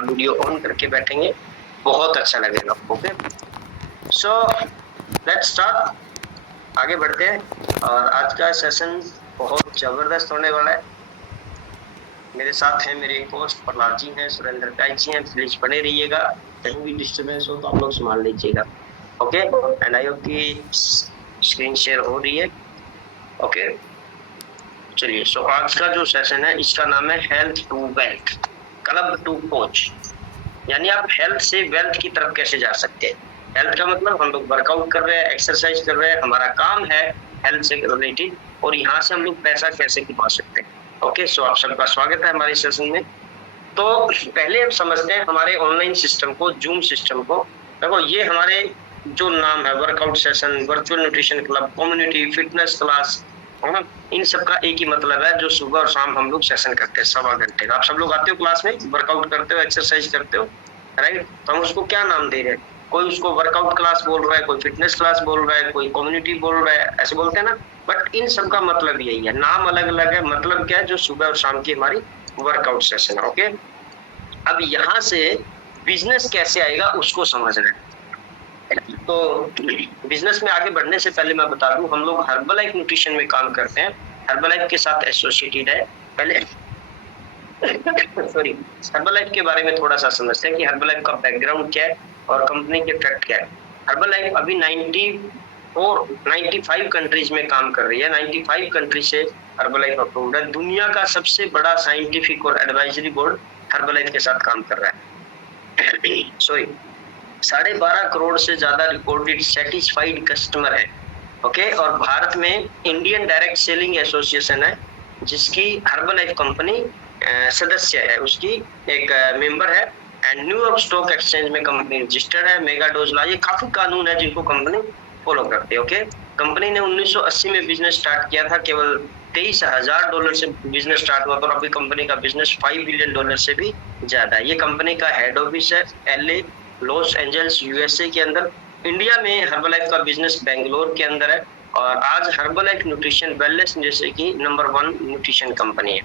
आप video on करके बैठेंगे, बहुत अच्छा लगेगा। ओके, सो लेट्स स्टार्ट, आगे बढ़ते हैं। और आज का सेशन बहुत जबरदस्त होने वाला है। मेरे साथ हैं मेरे होस्ट प्रहलाद जी हैं, सुरेंद्र टाइक जी हैं। प्लीज बने रहिएगा, कहीं भी डिस्टर्बेंस हो तो आप लोग संभाल लीजिएगा। ओके, एंड आई होप की स्क्रीन शेयर हो रही है। ओके, चलिए। सो आज का जो सेशन है इसका नाम है health to wealth, club to coach, यानी आप हेल्थ से वेल्थ की तरफ कैसे जा सकते हैं। हेल्थ का मतलब हम लोग वर्कआउट कर रहे हैं, एक्सरसाइज कर रहे हैं, हमारा काम है हेल्थ से रिलेटेड, और यहाँ से हम लोग पैसा कैसे कमा सकते हैं। ओके, सो आप सबका स्वागत है हमारे सेशन में। तो पहले हम समझते हैं हमारे ऑनलाइन सिस्टम को, जूम सिस्टम को। देखो, ये हमारे जो नाम है workout session, virtual nutrition club, community, fitness class, है ना, इन सब का एक ही मतलब है, जो सुबह और शाम हम लोग सेशन करते हैं 1.25 घंटे का। आप सब लोग आते हो क्लास में, वर्कआउट करते हो, एक्सरसाइज करते हो, राइट। तो हम उसको क्या नाम दे रहे हैं, कोई उसको वर्कआउट क्लास बोल रहा है, कोई फिटनेस क्लास बोल रहा है, कोई कम्युनिटी बोल रहा है, ऐसे बोलते हैं ना। बट इन सब का मतलब यही है, नाम अलग अलग है, मतलब क्या है, जो सुबह और शाम की हमारी वर्कआउट सेशन है। ओके, अब यहाँ से बिजनेस कैसे आएगा उसको समझना है। तो बिजनेस में आगे बढ़ने से पहले मैं बता दूं, हम लोग हर्बलाइफ न्यूट्रिशन में काम करते हैं, हर्बलाइफ के साथ एसोसिएटेड है। पहले सॉरी, हर्बलाइफ के बारे में थोड़ा सा समझते हैं कि हर्बलाइफ का बैकग्राउंड क्या है और कंपनी के फैक्ट क्या है। हर्बलाइफ अभी 95 कंट्रीज में काम कर रही है, 95 कंट्री से हर्बलाइफ अप्रूव्ड है। दुनिया का सबसे बड़ा साइंटिफिक और एडवाइजरी बोर्ड हर्बलाइफ के साथ काम कर रहा है। सॉरी, 12.5 करोड़ से ज्यादा रिकॉर्डेड सेटिस्फाइड कस्टमर है। ओके, और भारत में इंडियन डायरेक्ट सेलिंग एसोसिएशन है, जिसकी हर्बलाइफ कंपनी सदस्य है, उसकी एक मेंबर है। एंड न्यूयॉर्क स्टॉक एक्सचेंज में कंपनी रजिस्टर्ड है। मेगा डोज ला, ये काफी कानून है जिनको कंपनी फॉलो करती है। ओके, कंपनी ने 1980 में बिजनेस स्टार्ट किया था, केवल $23,000 से बिजनेस स्टार्ट हुआ, और अभी कंपनी का बिजनेस $5 बिलियन से भी ज्यादा है। ये कंपनी का हेड ऑफिस है LA, लॉस एंजल्स, USA के अंदर। इंडिया में हर्बलाइफ का बिजनेस बेंगलोर के अंदर है, और आज हर्बलाइफ न्यूट्रिशन वेलनेस जैसे कि नंबर 1 न्यूट्रिशन कंपनी है।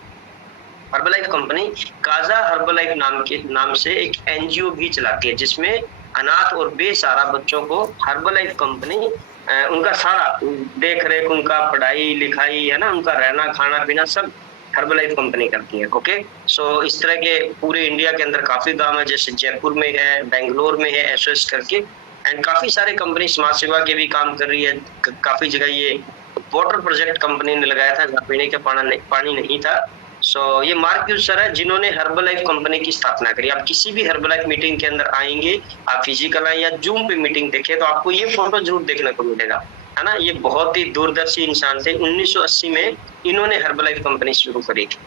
हर्बलाइफ कंपनी काजा हर्बलाइफ नाम से एक NGO भी चलाती है, जिसमें अनाथ और बेसहारा बच्चों को हर्बलाइफ कंपनी उनका सारा देख रेख, उनका पढ़ाई लिखाई, है ना, उनका रहना खाना पीना सब हर्बलाइफ कंपनी करती है। ओके, सो इस तरह के पूरे इंडिया के अंदर काफी गांव है, जैसे जयपुर में है, बेंगलोर में है, SOS करके। एंड काफी सारे कंपनी समाज सेवा के भी काम कर रही है। काफी जगह ये वाटर प्रोजेक्ट कंपनी ने लगाया था, जहाँ पीने के पानी नहीं था। सो ये मार्क यूसर है जिन्होंने हर्बलाइफ कंपनी की स्थापना करी। आप किसी भी हर्बलाइफ मीटिंग के अंदर आएंगे, आप फिजिकल आए या जूम पे मीटिंग देखें, तो आपको ये फोटो जरूर देखने को मिलेगा, है ना। ये बहुत ही दूरदर्शी इंसान थे। 1980 में इन्होंने हर्बलाइफ कंपनी शुरू करी थी,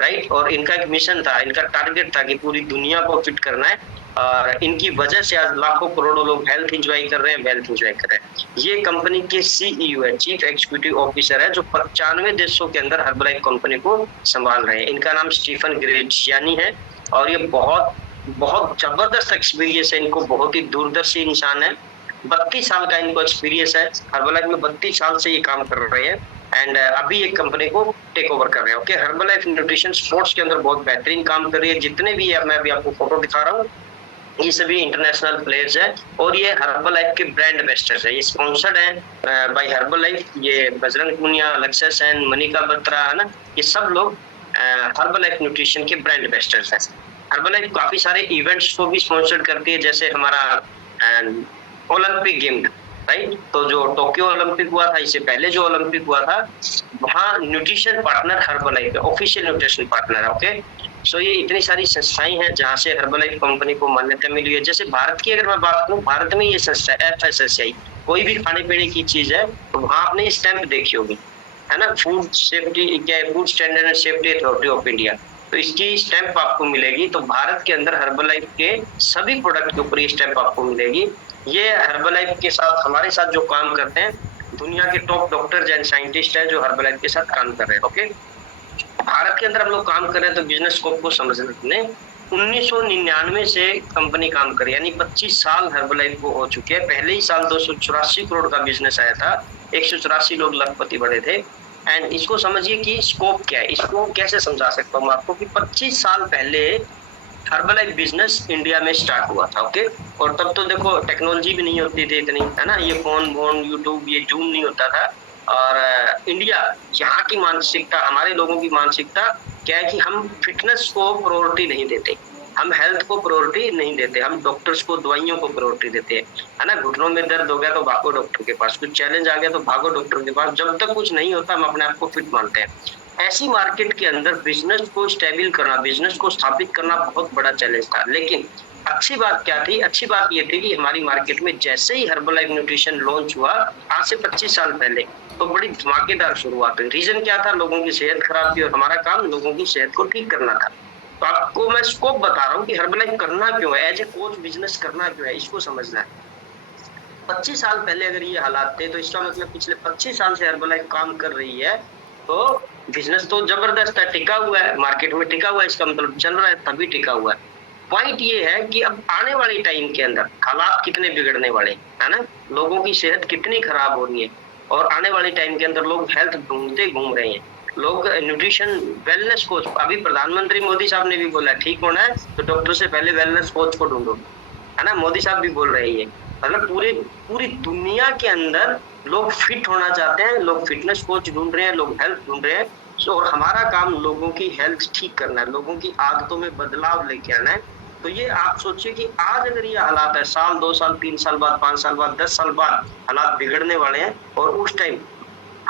राइट। और इनका एक मिशन था, इनका टारगेट था कि पूरी दुनिया को फिट करना है, और इनकी वजह से आज लाखों करोड़ों लोग हेल्थ एंजॉय कर रहे हैं, वेल्थ एंजॉय कर रहे हैं। ये कंपनी के CEO है, चीफ एग्जीक्यूटिव ऑफिसर है, जो 95 देशों के अंदर हर्बलाइफ कंपनी को संभाल रहे हैं। इनका नाम स्टीफन ग्रेचियानी है, और ये बहुत बहुत जबरदस्त एक्सपीरियंस है इनको, बहुत ही दूरदर्शी इंसान है। 32 साल का इनको एक्सपीरियंस है, हर्बलाइफ में 32 साल से ये काम कर रहे हैं, एंड अभी एक कंपनी को टेक ओवर कर रहे हैं। ओके, हर्बलाइफ न्यूट्रिशन स्पोर्ट्स के अंदर बहुत बेहतरीन काम कर रही है। जितने भी है, मैं अभी आपको फोटो दिखा रहा हूँ, ये सभी इंटरनेशनल प्लेयर्स हैं, और ये हर्बलाइफ के ब्रांड एम्बेसडर्स है। ये स्पॉन्सर्ड है बाय हर्बलाइफ। ये बजरंग पुनिया, लक्ष्य सेन, मनिका बत्रा, है ना, ये सब लोग हर्बलाइफ न्यूट्रिशन के ब्रांड एम्बेसडर्स हैं। हर्बलाइफ काफी सारे इवेंट्स को भी स्पॉन्सर करती है, जैसे हमारा ओलंपिक गेम, राइट। तो जो टोक्यो ओलंपिक हुआ था, इससे पहले जो ओलंपिक हुआ था, वहाँ न्यूट्रिशन पार्टनर हर्बलाइफ है, ऑफिशियल न्यूट्रिशन पार्टनर है। ओके, सो ये इतनी सारी संस्थाएं हैं जहाँ से हर्बलाइफ कंपनी को मान्यता मिली है। जैसे भारत की अगर मैं बात करूँ, भारत में ये संस्था FSSAI, कोई भी खाने पीने की चीज है तो वहाँ आपने स्टैंप देखी होगी, है ना, फूड सेफ्टी, क्या है, food standard and safety authority of India, तो इसकी स्टैंप आपको मिलेगी। तो भारत के अंदर हर्बलाइफ के सभी प्रोडक्ट के ऊपर ये स्टैंप आपको मिलेगी। ये हर्बलाइफ के साथ, हमारे साथ जो काम करते हैं, दुनिया के टॉप डॉक्टर्स एंड साइंटिस्ट हैं जो हर्बलाइफ के साथ काम कर रहे हैं। ओके, भारत के अंदर हम लोग काम कर रहे हैं, तो बिजनेस स्कोप को समझने 1999 से कंपनी काम कर रही है, यानी 25 साल हर्बलाइफ को हो चुके हैं। पहले ही साल 284 करोड़ का बिजनेस आया था, 184 लोग लखपति बने थे। एंड इसको समझिए कि स्कोप क्या है, इसको कैसे समझा सकता हूँ आपको कि 25 साल पहले हर्बलाइफ बिजनेस इंडिया में स्टार्ट हुआ था। ओके, और तब तो देखो टेक्नोलॉजी भी नहीं होती थी इतनी, है ना, ये फोन वोन यूट्यूब ये जूम नहीं होता था। और इंडिया, यहाँ की मानसिकता, हमारे लोगों की मानसिकता क्या है कि हम फिटनेस को प्रायोरिटी नहीं देते, हम हेल्थ को प्रायोरिटी नहीं देते, हम डॉक्टर्स को, दवाइयों को प्रायोरिटी देते हैं, है ना। घुटनों में दर्द हो गया तो भागो डॉक्टर के पास, कुछ चैलेंज आ गया तो भागो डॉक्टर के पास, जब तक कुछ नहीं होता हम अपने आप को फिट मानते हैं। ऐसी मार्केट के अंदर बिजनेस को स्टेबल करना, बिजनेस को स्थापित करना बहुत बड़ा चैलेंज था। लेकिन अच्छी बात क्या थी? अच्छी बात ये थी कि हमारी मार्केट में जैसे ही हर्बलाइफ न्यूट्रिशन लॉन्च हुआ आज से 25 साल पहले, तो बड़ी धमाकेदार शुरुआत हुई। रीजन क्या था? लोगों की सेहत खराब थी और हमारा काम लोगों की सेहत को ठीक करना था। तो आपको मैं स्कोप बता रहा हूँ कि हर्बलाइफ करना क्यों है, एज ए कोच बिजनेस करना क्यों है, इसको समझना है। 25 साल पहले अगर ये हालात थे तो इसका मतलब पिछले 25 साल से हर्बलाइफ काम कर रही है, तो बिजनेस तो जबरदस्त है, टिका हुआ है, मार्केट में टिका हुआ है, इसका मतलब चल रहा है तभी टिका हुआ है। पॉइंट ये है कि अब आने वाले टाइम के अंदर हालात कितने बिगड़ने वाले है ना, लोगों की सेहत कितनी खराब हो रही है, और आने वाले टाइम के अंदर लोग हेल्थ ढूंढते घूम रहे हैं, लोग न्यूट्रिशन वेलनेस कोच, अभी प्रधानमंत्री मोदी साहब ने भी बोला ठीक होना है तो डॉक्टर से पहले वेलनेस कोच को ढूंढो, है ना, मोदी साहब भी बोल रहे हैं। मतलब पूरी दुनिया के अंदर लोग फिट होना चाहते हैं, लोग फिटनेस कोच ढूंढ रहे हैं, लोग हेल्थ ढूंढ रहे हैं। और हमारा काम लोगों की हेल्थ ठीक करना है, लोगों की आदतों में बदलाव लेके आना है। तो ये आप सोचिए कि आज अगर ये हालात है, साल 2 साल 3 साल बाद 5 साल बाद 10 साल बाद हालात बिगड़ने वाले हैं, और उस टाइम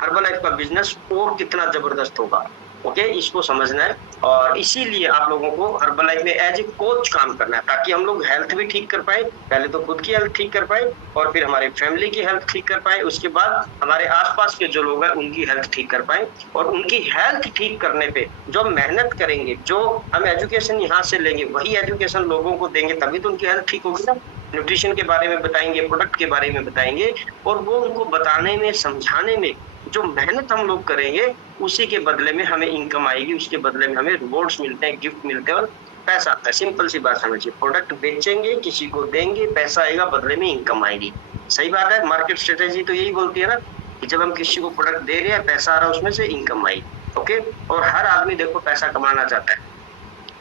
हर्बलाइफ का बिजनेस और कितना जबरदस्त होगा। ओके, इसको समझना है। और इसीलिए आप लोगों को हर्बलाइफ में एज ए कोच काम करना है, ताकि हम लोग हेल्थ भी ठीक कर पाए, पहले तो खुद की हेल्थ ठीक कर पाए और फिर हमारे फैमिली की हेल्थ ठीक कर पाए, उसके बाद हमारे आसपास के जो लोग हैं उनकी हेल्थ ठीक कर पाए। और उनकी हेल्थ ठीक करने पे जो मेहनत करेंगे, जो हम एजुकेशन यहाँ से लेंगे वही एजुकेशन लोगों को देंगे, तभी तो उनकी हेल्थ ठीक होगी ना। न्यूट्रिशन के बारे में बताएंगे, प्रोडक्ट के बारे में बताएंगे, और वो उनको बताने में, समझाने में जो मेहनत हम लोग करेंगे उसी के बदले में हमें इनकम आएगी, उसके बदले में हमें रिवॉर्ड्स मिलते हैं, गिफ्ट मिलते हैं और पैसा आता है। सिंपल सी बात समझिए, प्रोडक्ट बेचेंगे, किसी को देंगे, पैसा आएगा, बदले में इनकम आएगी। सही बात है, मार्केट स्ट्रेटेजी तो यही बोलती है ना कि जब हम किसी को प्रोडक्ट दे रहे हैं, पैसा आ रहा है, उसमें से इनकम आएगी। ओके, और हर आदमी देखो पैसा कमाना चाहता है,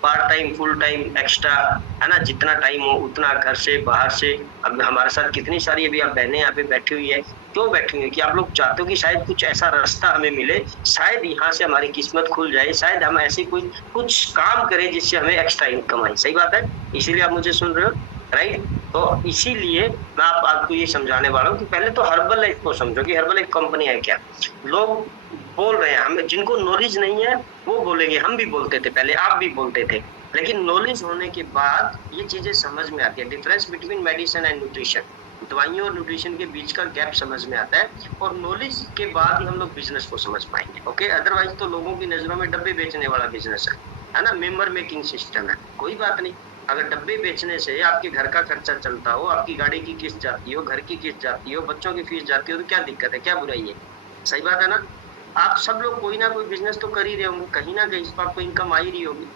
part time, full time, extra, है ना, जितना टाइम हो उतना, घर से बाहर से। अब हमारे साथ कितनी सारी अभी आप बहनें यहाँ पे बैठी हुई है, क्यों बैठी हुई है कि आप लोग चाहते हो कि शायद कुछ ऐसा रास्ता हमें मिले, शायद यहाँ से हमारी किस्मत खुल जाए, शायद हम ऐसी कुछ काम करें जिससे हमें एक्स्ट्रा इनकम आए। सही बात है, इसीलिए आप मुझे सुन रहे हो, राइट। तो इसीलिए मैं आपको ये समझाने वाला हूँ कि पहले तो हर्बल लाइफ को समझो कि हर्बल लाइफ कंपनी है क्या। लोग बोल रहे हैं, हमें जिनको नॉलेज नहीं है वो बोलेंगे, हम भी बोलते थे पहले, आप भी बोलते थे, लेकिन नॉलेज होने के बाद ये चीजें समझ में आती है। Difference between medicine and nutrition, दवाइयों और न्यूट्रिशन के बीच का गैप समझ में आता है, और नॉलेज के बाद ही हम लोग बिजनेस को समझ पाएंगे। ओके, अदरवाइज तो लोगों की नजरों में डब्बे बेचने वाला बिजनेस है ना, मेंबर मेकिंग सिस्टम है, कोई बात नहीं। अगर डब्बे बेचने से आपके घर का खर्चा चलता हो, आपकी गाड़ी की किस्त जाती हो, घर की किस्त जाती हो, बच्चों की फीस जाती हो, तो क्या दिक्कत है, क्या बुराई है? सही बात है ना। आप सब लोग कोई ना कोई बिजनेस तो कर ही रहे होंगे, कहीं ना कहीं इसको आपको इनकम आ ही रही होगी,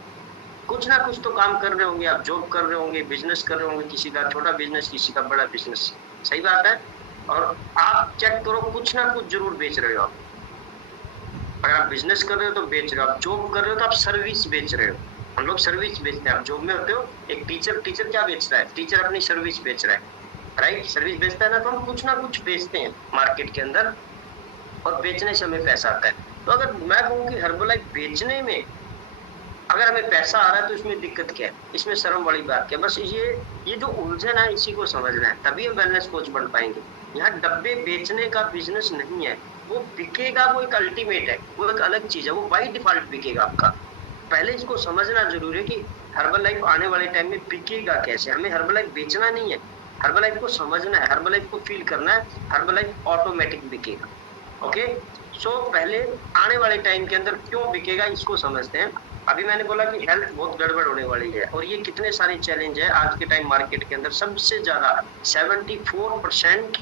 कुछ ना कुछ तो काम कर रहे होंगे, आप जॉब कर रहे होंगे, बिजनेस कर रहे होंगे, किसी का छोटा बिजनेस, किसी का बड़ा बिजनेस। सही बात है। और आप चेक करो, कुछ ना कुछ जरूर बेच रहे हो आप। अगर आप बिजनेस कर रहे हो तो बेच रहे हो, आप जॉब कर रहे हो तो आप सर्विस बेच रहे हो। हम लोग सर्विस बेचते हैं, आप जॉब में होते हो, एक टीचर क्या बेचता है? टीचर अपनी सर्विस बेच रहा है, राइट, सर्विस बेचता है ना। तो हम कुछ ना कुछ बेचते हैं मार्केट के अंदर, और बेचने से हमें पैसा आता है। तो अगर मैं कहूँ कि हर्बलाइफ बेचने में अगर हमें पैसा आ रहा है तो इसमें दिक्कत क्या है, इसमें शर्म वाली बात क्या? बस ये जो उलझन है इसी को समझना है, तभी हम वेलनेस कोच बन पाएंगे। यहाँ डब्बे बेचने का बिजनेस नहीं है, वो बिकेगा, वो एक अल्टीमेट है, वो एक अलग चीज है, वो बाई डिफॉल्ट बिकेगा आपका। पहले इसको समझना जरूरी है कि हर्बलाइफ आने वाले टाइम में बिकेगा कैसे। हमें हर्बलाइफ बेचना नहीं है, हर्बलाइफ को समझना है, हर्बलाइफ को फील करना है, हर्बलाइफ ऑटोमेटिक बिकेगा। ओके, सो पहले आने वाले टाइम के अंदर क्यों बिकेगा इसको समझते हैं। अभी मैंने बोला कि हेल्थ बहुत गड़बड़ होने वाली है, और ये कितने सारे चैलेंज है आज के टाइम मार्केट के अंदर। सबसे ज्यादा 74%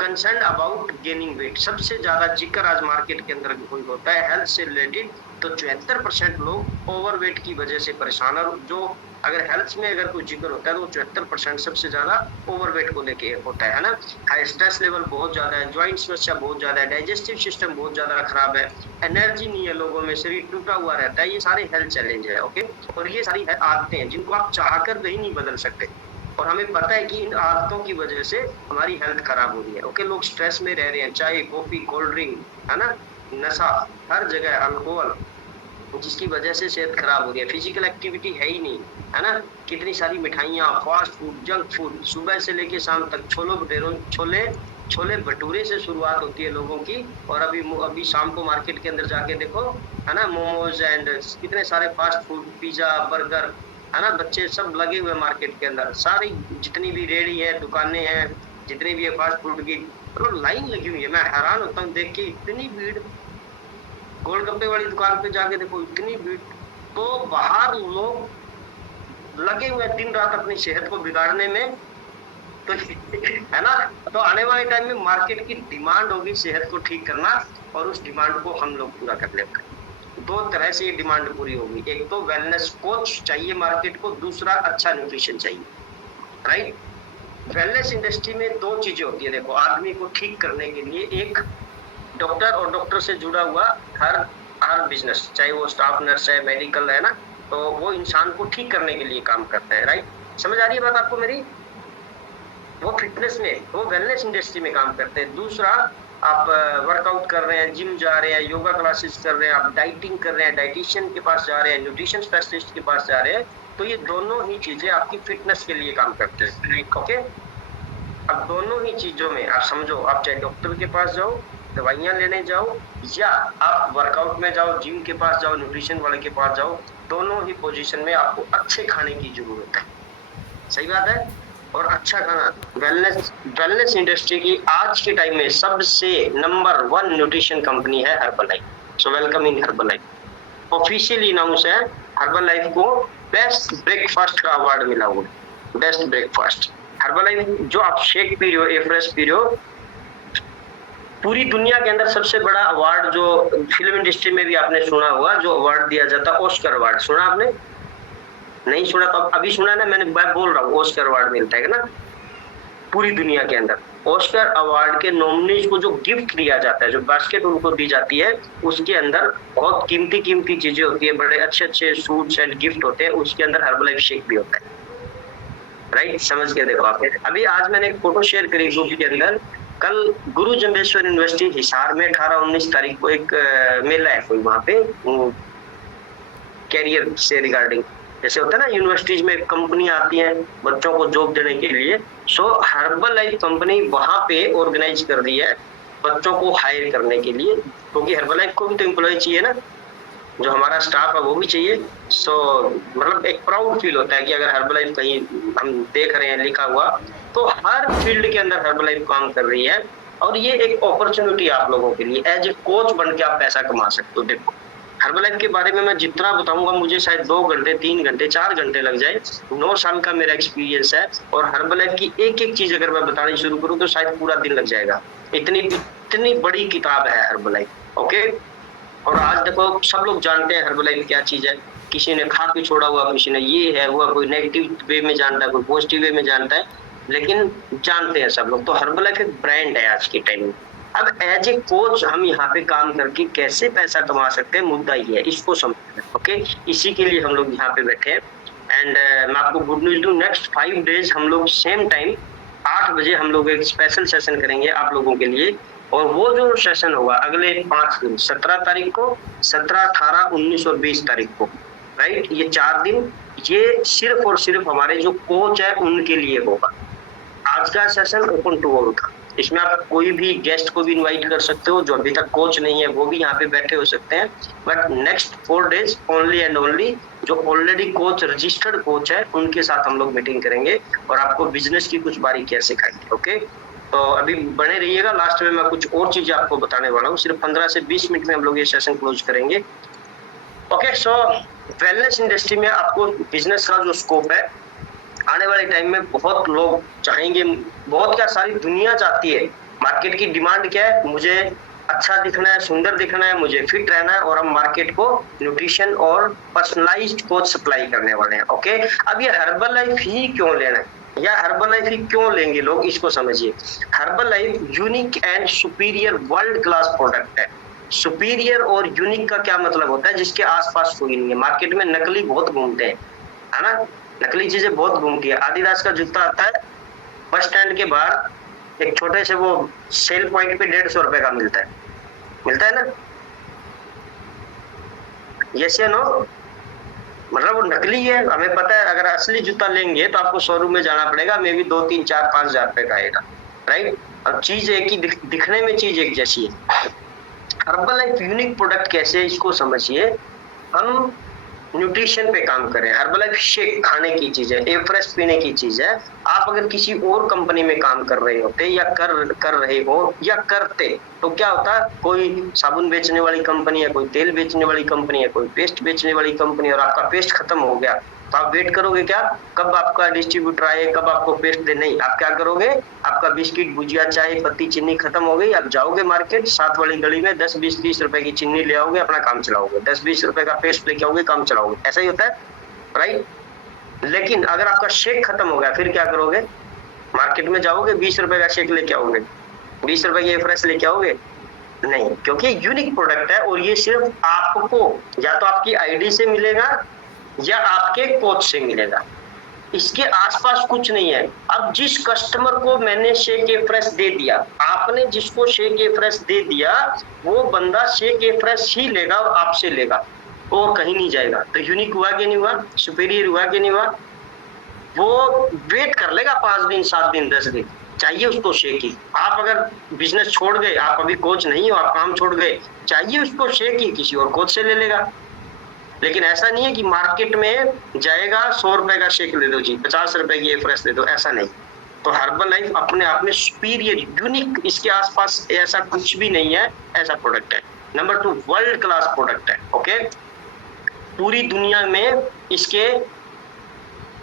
कंसर्न अबाउट गेनिंग वेट, सबसे ज्यादा जिक्र आज मार्केट के अंदर कोई होता है हेल्थ से रिलेटेड, तो 74% लोग ओवरवेट की वजह से परेशान, और जो अगर हेल्थ में अगर कोई जिक्र होता है तो 74% सबसे ज्यादा ओवरवेट को लेके होता है ना। हाई स्ट्रेस लेवल बहुत ज्यादा है, ज्वाइंट समस्या बहुत ज्यादा है, डाइजेस्टिव सिस्टम बहुत ज्यादा खराब है, एनर्जी नहीं है लोगों में, शरीर टूटा हुआ रहता है, ये सारे हेल्थ चैलेंज है। ओके, और ये सारी आदतें हैं जिनको आप चाह कर भी नहीं बदल सकते, और हमें पता है कि इन आदतों की वजह से हमारी हेल्थ खराब हो रही है। ओके, लोग स्ट्रेस में रह रहे हैं, चाय कॉफी कोल्ड ड्रिंक है ना, नशा हर जगह, अल्कोहल, जिसकी वजह से सेहत खराब हो रही है। फिजिकल एक्टिविटी है ही नहीं, है ना, कितनी सारी मिठाइयाँ, फास्ट फूड, जंक फूड, सुबह से लेके शाम तक छोले भटूरे से शुरुआत होती है लोगों की, और अभी शाम को मार्केट के अंदर जाके देखो, है ना, मोमोज एंड कितने सारे फास्ट फूड, पिज्जा, बर्गर, है ना, बच्चे सब लगे हुए मार्केट के अंदर, सारी जितनी भी रेहड़ी है, दुकानें हैं, जितनी भी है फास्ट फूड की, तो लाइन लगी हुई है। मैं हैरान होता हूँ देख के, इतनी भीड़, गोलगप्पे वाली दुकान पे जाके देखो इतनी भीड़, तो बाहर लोग लगे हुए दिन रात अपनी सेहत को बिगाड़ने में, तो है ना। तो आने वाले टाइम में मार्केट की डिमांड होगी सेहत को ठीक करना, और उस डिमांड को हम लोग पूरा कर लेंगे। दो तरह से ये डिमांड पूरी होगी, एक तो वेलनेस कोच चाहिए मार्केट को, दूसरा अच्छा न्यूट्रिशन चाहिए, राइट। वेलनेस इंडस्ट्री में दो चीजें होती है, देखो, आदमी को ठीक करने के लिए एक डॉक्टर, और डॉक्टर से जुड़ा हुआ हर बिजनेस, चाहे वो स्टाफ नर्स है, मेडिकल है ना, तो वो इंसान को ठीक करने के लिए काम करता है, राइट। समझ आ रही है बात आपको मेरी? वो फिटनेस में, वो वेलनेस इंडस्ट्री में काम करते हैं। दूसरा, आप वर्कआउट कर रहे हैं, जिम जा रहे हैं, योगा क्लासेस कर रहे हैं, आप डाइटिंग कर रहे हैं, डाइटिशियन के पास जा रहे हैं, न्यूट्रिशन स्पेशलिस्ट के पास जा रहे हैं, तो ये दोनों ही चीजें आपकी फिटनेस के लिए काम करते हैं। ओके, अब दोनों ही चीजों में आप समझो, आप चाहे डॉक्टर के पास जाओ, दवाइयां लेने जाओ, या आप वर्कआउट में जाओ, जिम के पास जाओ, न्यूट्रिशन वाले के पास जाओ, दोनों ही पोजीशन में आपको अच्छे खाने की जरूरत है। सही बात है। और अच्छा खाना, वेलनेस इंडस्ट्री की आज के टाइम में सबसे नंबर 1 न्यूट्रिशन कंपनी है Herbalife. So welcome in Herbalife. Officially announce है, हर्बलाइफ को बेस्ट ब्रेकफास्ट का अवार्ड मिला हुआ है, बेस्ट ब्रेकफास्ट। हर्बलाइफ जो आप शेक पी रहे हो, ए फ्रेश पी रहे हो, पूरी दुनिया के अंदर सबसे बड़ा अवार्ड, जो फिल्म इंडस्ट्री में भी आपने सुना होगा, जो अवार्ड दिया जाता है ऑस्कर अवार्ड, सुना आपने? नहीं सुना तो अभी सुना ना, मैं बोल रहा हूँ, ऑस्कर अवार्ड मिलता है ना पूरी दुनिया के अंदर। ऑस्कर अवार्ड के नॉमिनीज को जो गिफ्ट दिया जाता है, जो बास्केट उनको दी जाती है, उसके अंदर बहुत कीमती चीजें होती है, बड़े अच्छे सूट्स एंड गिफ्ट होते हैं, उसके अंदर हर्बलाइफ शेक भी होता है, राइट। समझ के देखो आप। अभी आज मैंने एक फोटो शेयर करी ग्रुप के अंदर, कल गुरु जम्बेश्वर यूनिवर्सिटी हिसार में 18-19 तारीख को एक मेला है कोई, वहां पे कैरियर से रिगार्डिंग, जैसे होता है ना यूनिवर्सिटीज में कंपनी आती है बच्चों को जॉब देने के लिए, सो हर्बलाइफ कंपनी वहां पे ऑर्गेनाइज कर दी है बच्चों को हायर करने के लिए, क्योंकि हर्बलाइफ को भी तो एम्प्लॉय चाहिए ना, जो हमारा स्टाफ है वो भी चाहिए। सो मतलब एक प्राउड फील होता है कि अगर हर्बलाइफ कहीं हम देख रहे हैं लिखा हुआ, तो हर फील्ड के अंदर हर्बलाइफ काम कर रही है, और ये एक अपॉर्चुनिटी आप लोगों के लिए, एज ए कोच बन के आप पैसा कमा सकते हो। देखो, हर्बलाइफ के बारे में मैं जितना बताऊंगा मुझे शायद 2 घंटे 3 घंटे 4 घंटे लग जाए। 9 साल का मेरा एक्सपीरियंस है, और हर्बलाइफ की एक चीज अगर मैं बतानी शुरू करूं तो शायद पूरा दिन लग जाएगा, इतनी बड़ी किताब है हर्बलाइफ। ओके, और आज देखो सब लोग जानते हैं हर्बलाइफ क्या चीज है, किसी ने खा के छोड़ा हुआ, किसी ने ये है वो, कोई नेगेटिव वे में जानता है, कोई पॉजिटिव वे में जानता है, लेकिन जानते हैं सब लोग। तो हर्बलाइफ एक ब्रांड है आज के टाइम में। अब एज ए कोच हम यहाँ पे काम करके कैसे पैसा कमा सकते हैं, मुद्दा ये है, इसको समझना। ओके, इसी के लिए हम लोग यहाँ पे बैठे हैं। एंड मैं आपको गुड न्यूज दूं, नेक्स्ट 5 डेज हम लोग सेम टाइम 8 बजे हम लोग एक स्पेशल सेशन करेंगे आप लोगों के लिए, और वो जो सेशन होगा अगले 5 दिन, 17 तारीख को, 17, 18, 19 और 20 तारीख को, राइट, ये 4 दिन, ये सिर्फ और सिर्फ हमारे जो कोच है उनके लिए होगा। आज का सेशन ओपन टू ऑल था, इसमें आप कोई भी गेस्ट को भी इनवाइट कर सकते हो, जो अभी तक कोच नहीं है वो भी यहाँ पे बैठे हो सकते हैं, but next 4 days only and only जो ऑलरेडी कोच, रजिस्टर्ड कोच है, उनके साथ हम लोग मीटिंग करेंगे और आपको बिजनेस की कुछ बारीकियां सिखाएंगे। ओके, तो अभी बने रहिएगा, लास्ट में मैं कुछ और चीजें आपको बताने वाला हूँ। सिर्फ 15 से 20 मिनट में हम लोग ये सेशन क्लोज करेंगे। ओके, सो वेलनेस इंडस्ट्री में आपको बिजनेस का जो स्कोप है, आने वाले टाइम में बहुत लोग चाहेंगे, बहुत क्या सारी दुनिया चाहती है। मार्केट की डिमांड क्या है, मुझे अच्छा दिखना है, सुंदर दिखना है, मुझे फिट रहना है, और हम मार्केट को न्यूट्रिशन और पर्सनलाइज्ड कोच सप्लाई करने वाले हैं। ओके, अब ये हर्बल लाइफ ही क्यों लेना है या हर्बल लाइफ ही क्यों लेंगे लोग, इसको समझिए। Herbal life unique and superior world class product है। सुपीरियर और यूनिक का क्या मतलब होता है, जिसके आसपास कोई नहीं है। मार्केट में नकली बहुत घूमते हैं, है ना, नकली चीजें बहुत घूमती है। आदिदास का जूता आता है बस स्टैंड के बाहर, एक छोटे से वो सेल पॉइंट पे 150 रुपए का मिलता है ना, यस या नो, मतलब वो नकली है, हमें पता है। अगर असली जूता लेंगे तो आपको शोरूम में जाना पड़ेगा, मे भी 2, 3, 4, 5 हजार रुपए का आएगा, राइट। अब चीज एक ही दिखने में चीज एक जैसी है। हर्बल लाइफ यूनिक प्रोडक्ट कैसे है, इसको समझिए। हम न्यूट्रिशन पे काम करें। हर्बल लाइफ शेक खाने की चीज है, एफ्रेश पीने की चीज है। आप अगर किसी और कंपनी में काम कर रहे होते या कर रहे हो या करते तो क्या होता, कोई साबुन बेचने वाली कंपनी है, कोई तेल बेचने वाली कंपनी है, कोई पेस्ट बेचने वाली कंपनी है, और आपका पेस्ट खत्म हो गया तो आप वेट करोगे क्या, कब आपका डिस्ट्रीब्यूटर आए, कब आपको पेस्ट दे। नहीं, आप क्या करोगे, आपका बिस्किट, भुजिया, चाय पत्ती, चीनी खत्म हो गई, आप जाओगे मार्केट, साथ वाली गली में 10, 20, 30 रुपए की चीनी ले आओगे, अपना काम चलाओगे, 10, 20 रुपए का पेस्ट लेके आओगे, काम चलाओगे। ऐसा ही होता है, राइट। लेकिन अगर आपका शेक खत्म हो गया फिर क्या करोगे, मार्केट में जाओगे, 20 रुपए का शेक लेके आओगे, 20 रुपए की एफ्रेश लेके आओगे? नहीं, क्योंकि यूनिक प्रोडक्ट है और ये सिर्फ आपको या तो आपकी आईडी से मिलेगा या आपके कोच से मिलेगा, इसके आसपास कुछ नहीं है। अब जिस कस्टमर को मैंने शेक एफ्रेश दे दिया, आपने जिसको शेक एफ्रेश दे दिया, वो बंदा शेक एफ्रेश ही लेगा और आपसे लेगा और कहीं नहीं जाएगा। तो यूनिक हुआ कि नहीं हुआ, सुपीरियर हुआ कि नहीं हुआ? वो वेट कर लेगा 5 दिन, 7 दिन, 10 दिन, चाहिए उसको शेक ही। आप अगर बिजनेस छोड़ गए, आप अभी कोच नहीं हो, आप काम छोड़ गए, चाहिए उसको शेक ही, किसी और कोच से ले लेगा। लेकिन ऐसा नहीं है कि मार्केट में जाएगा 100 रुपए का शेक ले दो जी, 50 रुपए की एफ्रेश दे दो, ऐसा नहीं। तो हर्बल लाइफ अपने आप में सुपीरियर, यूनिक, इसके आसपास ऐसा कुछ भी नहीं है, ऐसा प्रोडक्ट है। नंबर 2, वर्ल्ड क्लास प्रोडक्ट है। ओके, पूरी दुनिया में इसके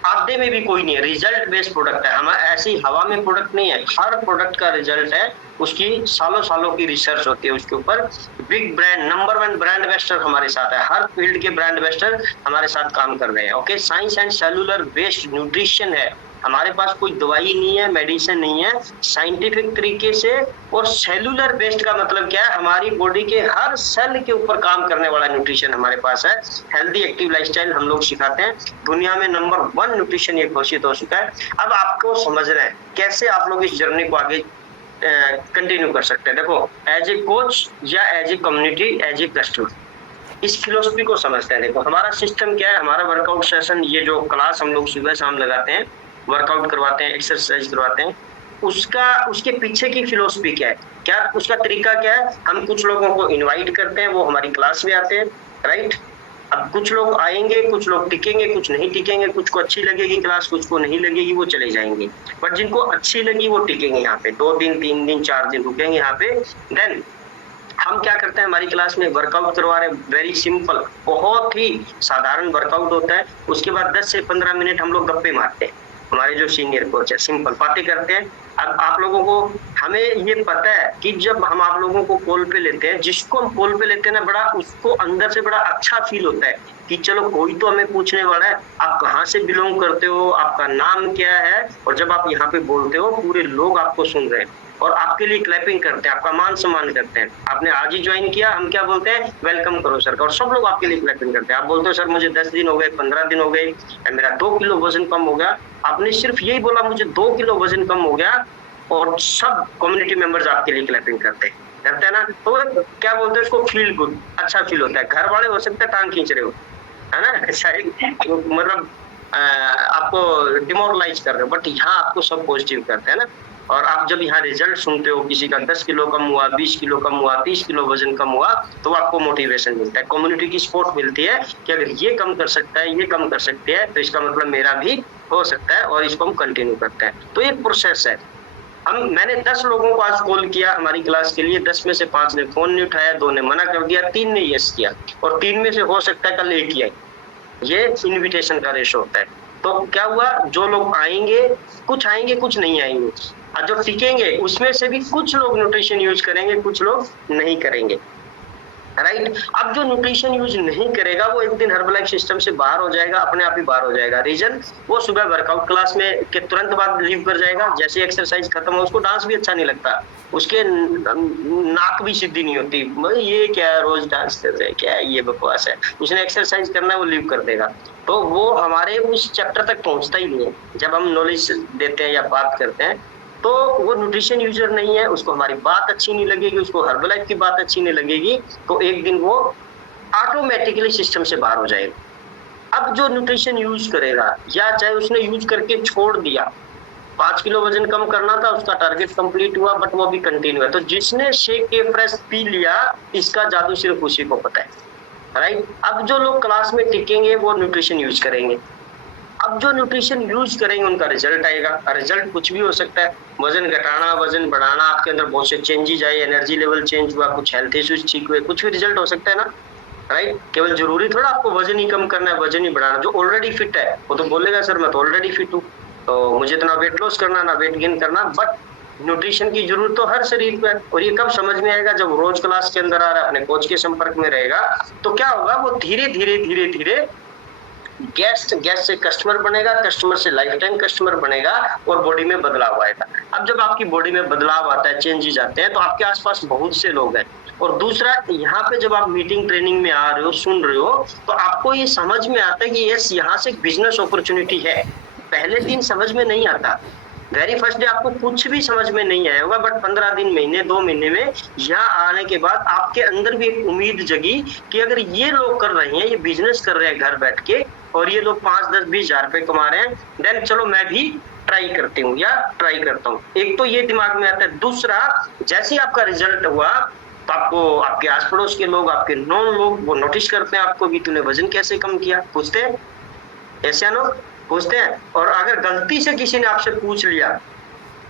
आधे में भी कोई नहीं है, रिजल्ट बेस्ड प्रोडक्ट है। हमारा ऐसी हवा में प्रोडक्ट नहीं है, हर प्रोडक्ट का रिजल्ट है, उसकी सालों सालों की रिसर्च होती है उसके ऊपर। Big brand, number 1 brand Wester हमारे साथ है, हर फील्ड के ब्रांड वेस्टर हमारे साथ काम कर रहे हैं। Okay, science and cellular based nutrition है, हमारे पास कोई दवाई नहीं है, मेडिसिन नहीं है, साइंटिफिक तरीके से। और सेलुलर बेस्ड का मतलब क्या है, हमारी बॉडी के हर सेल के ऊपर काम करने वाला न्यूट्रिशन हमारे पास है। हेल्दी एक्टिव लाइफस्टाइल हम लोग सिखाते हैं, दुनिया में नंबर 1 न्यूट्रिशन ये घोषित हो चुका है। अब आपको समझना है कैसे आप लोग इस जर्नी को आगे कंटिन्यू कर सकते हैं। देखो, एज ए कोच या as a community, as a customer, इस फिलोसफी को समझते हैं। देखो, हमारा सिस्टम क्या है, हमारा वर्कआउट सेशन, ये जो क्लास हम लोग सुबह शाम लगाते हैं, वर्कआउट करवाते हैं, एक्सरसाइज करवाते हैं, उसके पीछे की फिलोसफी क्या है, क्या उसका तरीका क्या है। हम कुछ लोगों को इनवाइट करते हैं, वो हमारी क्लास में आते हैं, राइट। अब कुछ लोग आएंगे, कुछ लोग टिकेंगे, कुछ नहीं टिकेंगे, कुछ को अच्छी लगेगी क्लास, कुछ को नहीं लगेगी, वो चले जाएंगे। बट जिनको अच्छी लगी वो टिकेंगे यहाँ पे, 2 दिन, 3 दिन, 4 दिन रुकेंगे यहाँ पे। देन हम क्या करते हैं, हमारी क्लास में वर्कआउट करवा रहे हैं, वेरी सिंपल, बहुत ही साधारण वर्कआउट होता है। उसके बाद 10 से 15 मिनट हम लोग गप्पे मारते हैं, हमारे जो सीनियर कोच है, सिंपल बातें करते हैं। अब आप लोगों को, हमें ये पता है कि जब हम आप लोगों को कॉल पे लेते हैं, जिसको हम कॉल पे लेते हैं ना, बड़ा उसको अंदर से बड़ा अच्छा फील होता है कि चलो कोई तो हमें पूछने वाला है, आप कहाँ से बिलोंग करते हो, आपका नाम क्या है, और जब आप यहाँ पे बोलते हो पूरे लोग आपको सुन रहे हैं और आपके लिए क्लैपिंग करते हैं, आपका मान सम्मान करते हैं। आपने आज ही ज्वाइन किया, हम क्या बोलते हैं, वेलकम करो सर, और सब लोग आपके लिए क्लैपिंग करते हैं। आप बोलते हो सर मुझे 10 दिन हो गए, 15 दिन हो गए, मेरा 2 किलो वजन कम हो गया। आपने सिर्फ यही बोला मुझे 2 किलो वजन कम हो गया, और सब कम्युनिटी मेंबर्स आपके लिए क्लैपिंग करते हैं ना। तो क्या बोलते हैं उसको, फील गुड, अच्छा फील होता है। घर वाले हो सकते हैं टांग खींच रहे हो, है ना, मतलब आपको डिमोरलाइज कर रहे हो, बट यहाँ आपको सब पॉजिटिव करते हैं ना। और आप जब यहाँ रिजल्ट सुनते हो, किसी का 10 किलो कम हुआ, 20 किलो कम हुआ, 30 किलो वजन कम हुआ, तो आपको मोटिवेशन मिलता है, कम्युनिटी की सपोर्ट मिलती है कि अगर ये कम कर सकता है, ये कम कर सकते हैं, तो इसका मतलब मेरा भी हो सकता है, और इसको हम कंटिन्यू करते हैं। तो ये प्रोसेस है। मैंने 10 लोगों को आज कॉल किया हमारी क्लास के लिए, 10 में से 5 ने फोन नहीं उठाया, 2 ने मना कर दिया, 3 ने यस किया, और 3 में से हो सकता है कल 1 ही आए। ये इन्विटेशन का रेशो होता है। तो क्या हुआ, जो लोग आएंगे कुछ नहीं आएंगे, और जो टिकेंगे उसमें से भी कुछ लोग न्यूट्रिशन यूज करेंगे, कुछ लोग नहीं करेंगे, राइट। अब जो न्यूट्रिशन यूज नहीं करेगा वो एक दिन हर्बलाइफ सिस्टम से बाहर हो जाएगा, अपने आप ही बाहर हो जाएगा। रीजन, वो सुबह वर्कआउट क्लास में के तुरंत बाद लीव कर जाएगा, जैसे एक्सरसाइज खत्म हो उसको डांस भी अच्छा नहीं लगता, उसके नाक भी सीधी नहीं होती, ये क्या रोज डांस कर रहे हैं, क्या ये बकवास है, उसने एक्सरसाइज करना है वो लीव कर देगा। तो वो हमारे उस चैप्टर तक पहुंचता ही नहीं है। जब हम नॉलेज देते हैं या बात करते हैं तो वो न्यूट्रिशन यूजर नहीं है, उसको हमारी बात अच्छी नहीं लगेगी, उसको हर्बलाइफ की बात अच्छी नहीं लगेगी, तो एक दिन वो ऑटोमेटिकली सिस्टम से बाहर हो जाएगा। अब जो न्यूट्रिशन यूज करेगा, या चाहे उसने यूज करके छोड़ दिया, 5 किलो वजन कम करना था, उसका टारगेट कंप्लीट हुआ बट वो भी कंटिन्यू है, तो जिसने शेक के फ्रेश पी लिया, इसका जादू सिर्फ उसी को पता है, राइट। अब जो लोग क्लास में टिकेंगे वो न्यूट्रिशन यूज करेंगे। अब जो न्यूट्रिशन यूज करेंगे उनका रिजल्ट आएगा। रिजल्ट कुछ भी हो सकता है, वजन घटाना, वजन बढ़ाना, आपके अंदर बहुत से चेंजेस आए, एनर्जी लेवल चेंज हुआ, कुछ हेल्थ इश्यूज ठीक हुए, कुछ भी रिजल्ट हो सकता है ना, राइट। केवल जरूरी थोड़ा आपको वजन ही कम करना है, वजन ही बढ़ाना। जो ऑलरेडी फिट है वो तो बोलेगा सर मैं तो ऑलरेडी फिट हूँ, तो मुझे तो ना वेट लॉस करना ना वेट गेन करना, बट न्यूट्रिशन की जरूरत तो हर शरीर को है। और ये कब समझ में आएगा, जब रोज क्लास के अंदर आ रहा है, अपने कोच के संपर्क में रहेगा, तो क्या होगा, वो धीरे धीरे गैस से कस्टमर बनेगा, कस्टमर से लाइफ टाइम कस्टमर बनेगा, और बॉडी में बदलाव आएगा। अब जब आपकी बॉडी में बदलाव आता है, चेंजेस आते हैं, तो आपके आसपास बहुत से लोग हैं। और दूसरा, यहाँ पे जब आप मीटिंग ट्रेनिंग में आ रहे हो, सुन रहे हो, तो आपको ये समझ में आता है कि यस, यहाँ से बिजनेस अपॉर्चुनिटी है। पहले दिन समझ में नहीं आता, वेरी फर्स्ट डे आपको कुछ भी समझ में नहीं आया होगा, बट 15 दिन, महीने, 2 महीने में यहाँ आने के बाद आपके अंदर भी एक उम्मीद जगी कि अगर ये लोग कर रहे हैं, ये बिजनेस कर रहे हैं घर बैठ के, और ये लोग 5, 10, 20 हजार रुपए कमा रहे हैं, देन चलो मैं भी ट्राई करती हूँ या ट्राई करता हूँ। एक तो ये दिमाग में आता है। दूसरा, जैसे ही आपका रिजल्ट हुआ तो आपको आपके आस पड़ोस के लोग, आपके नॉन लोग, वो नोटिस करते हैं आपको कि तूने वजन कैसे कम किया, पूछते हैं, ऐसे लोग पूछते हैं। और अगर गलती से किसी ने आपसे पूछ लिया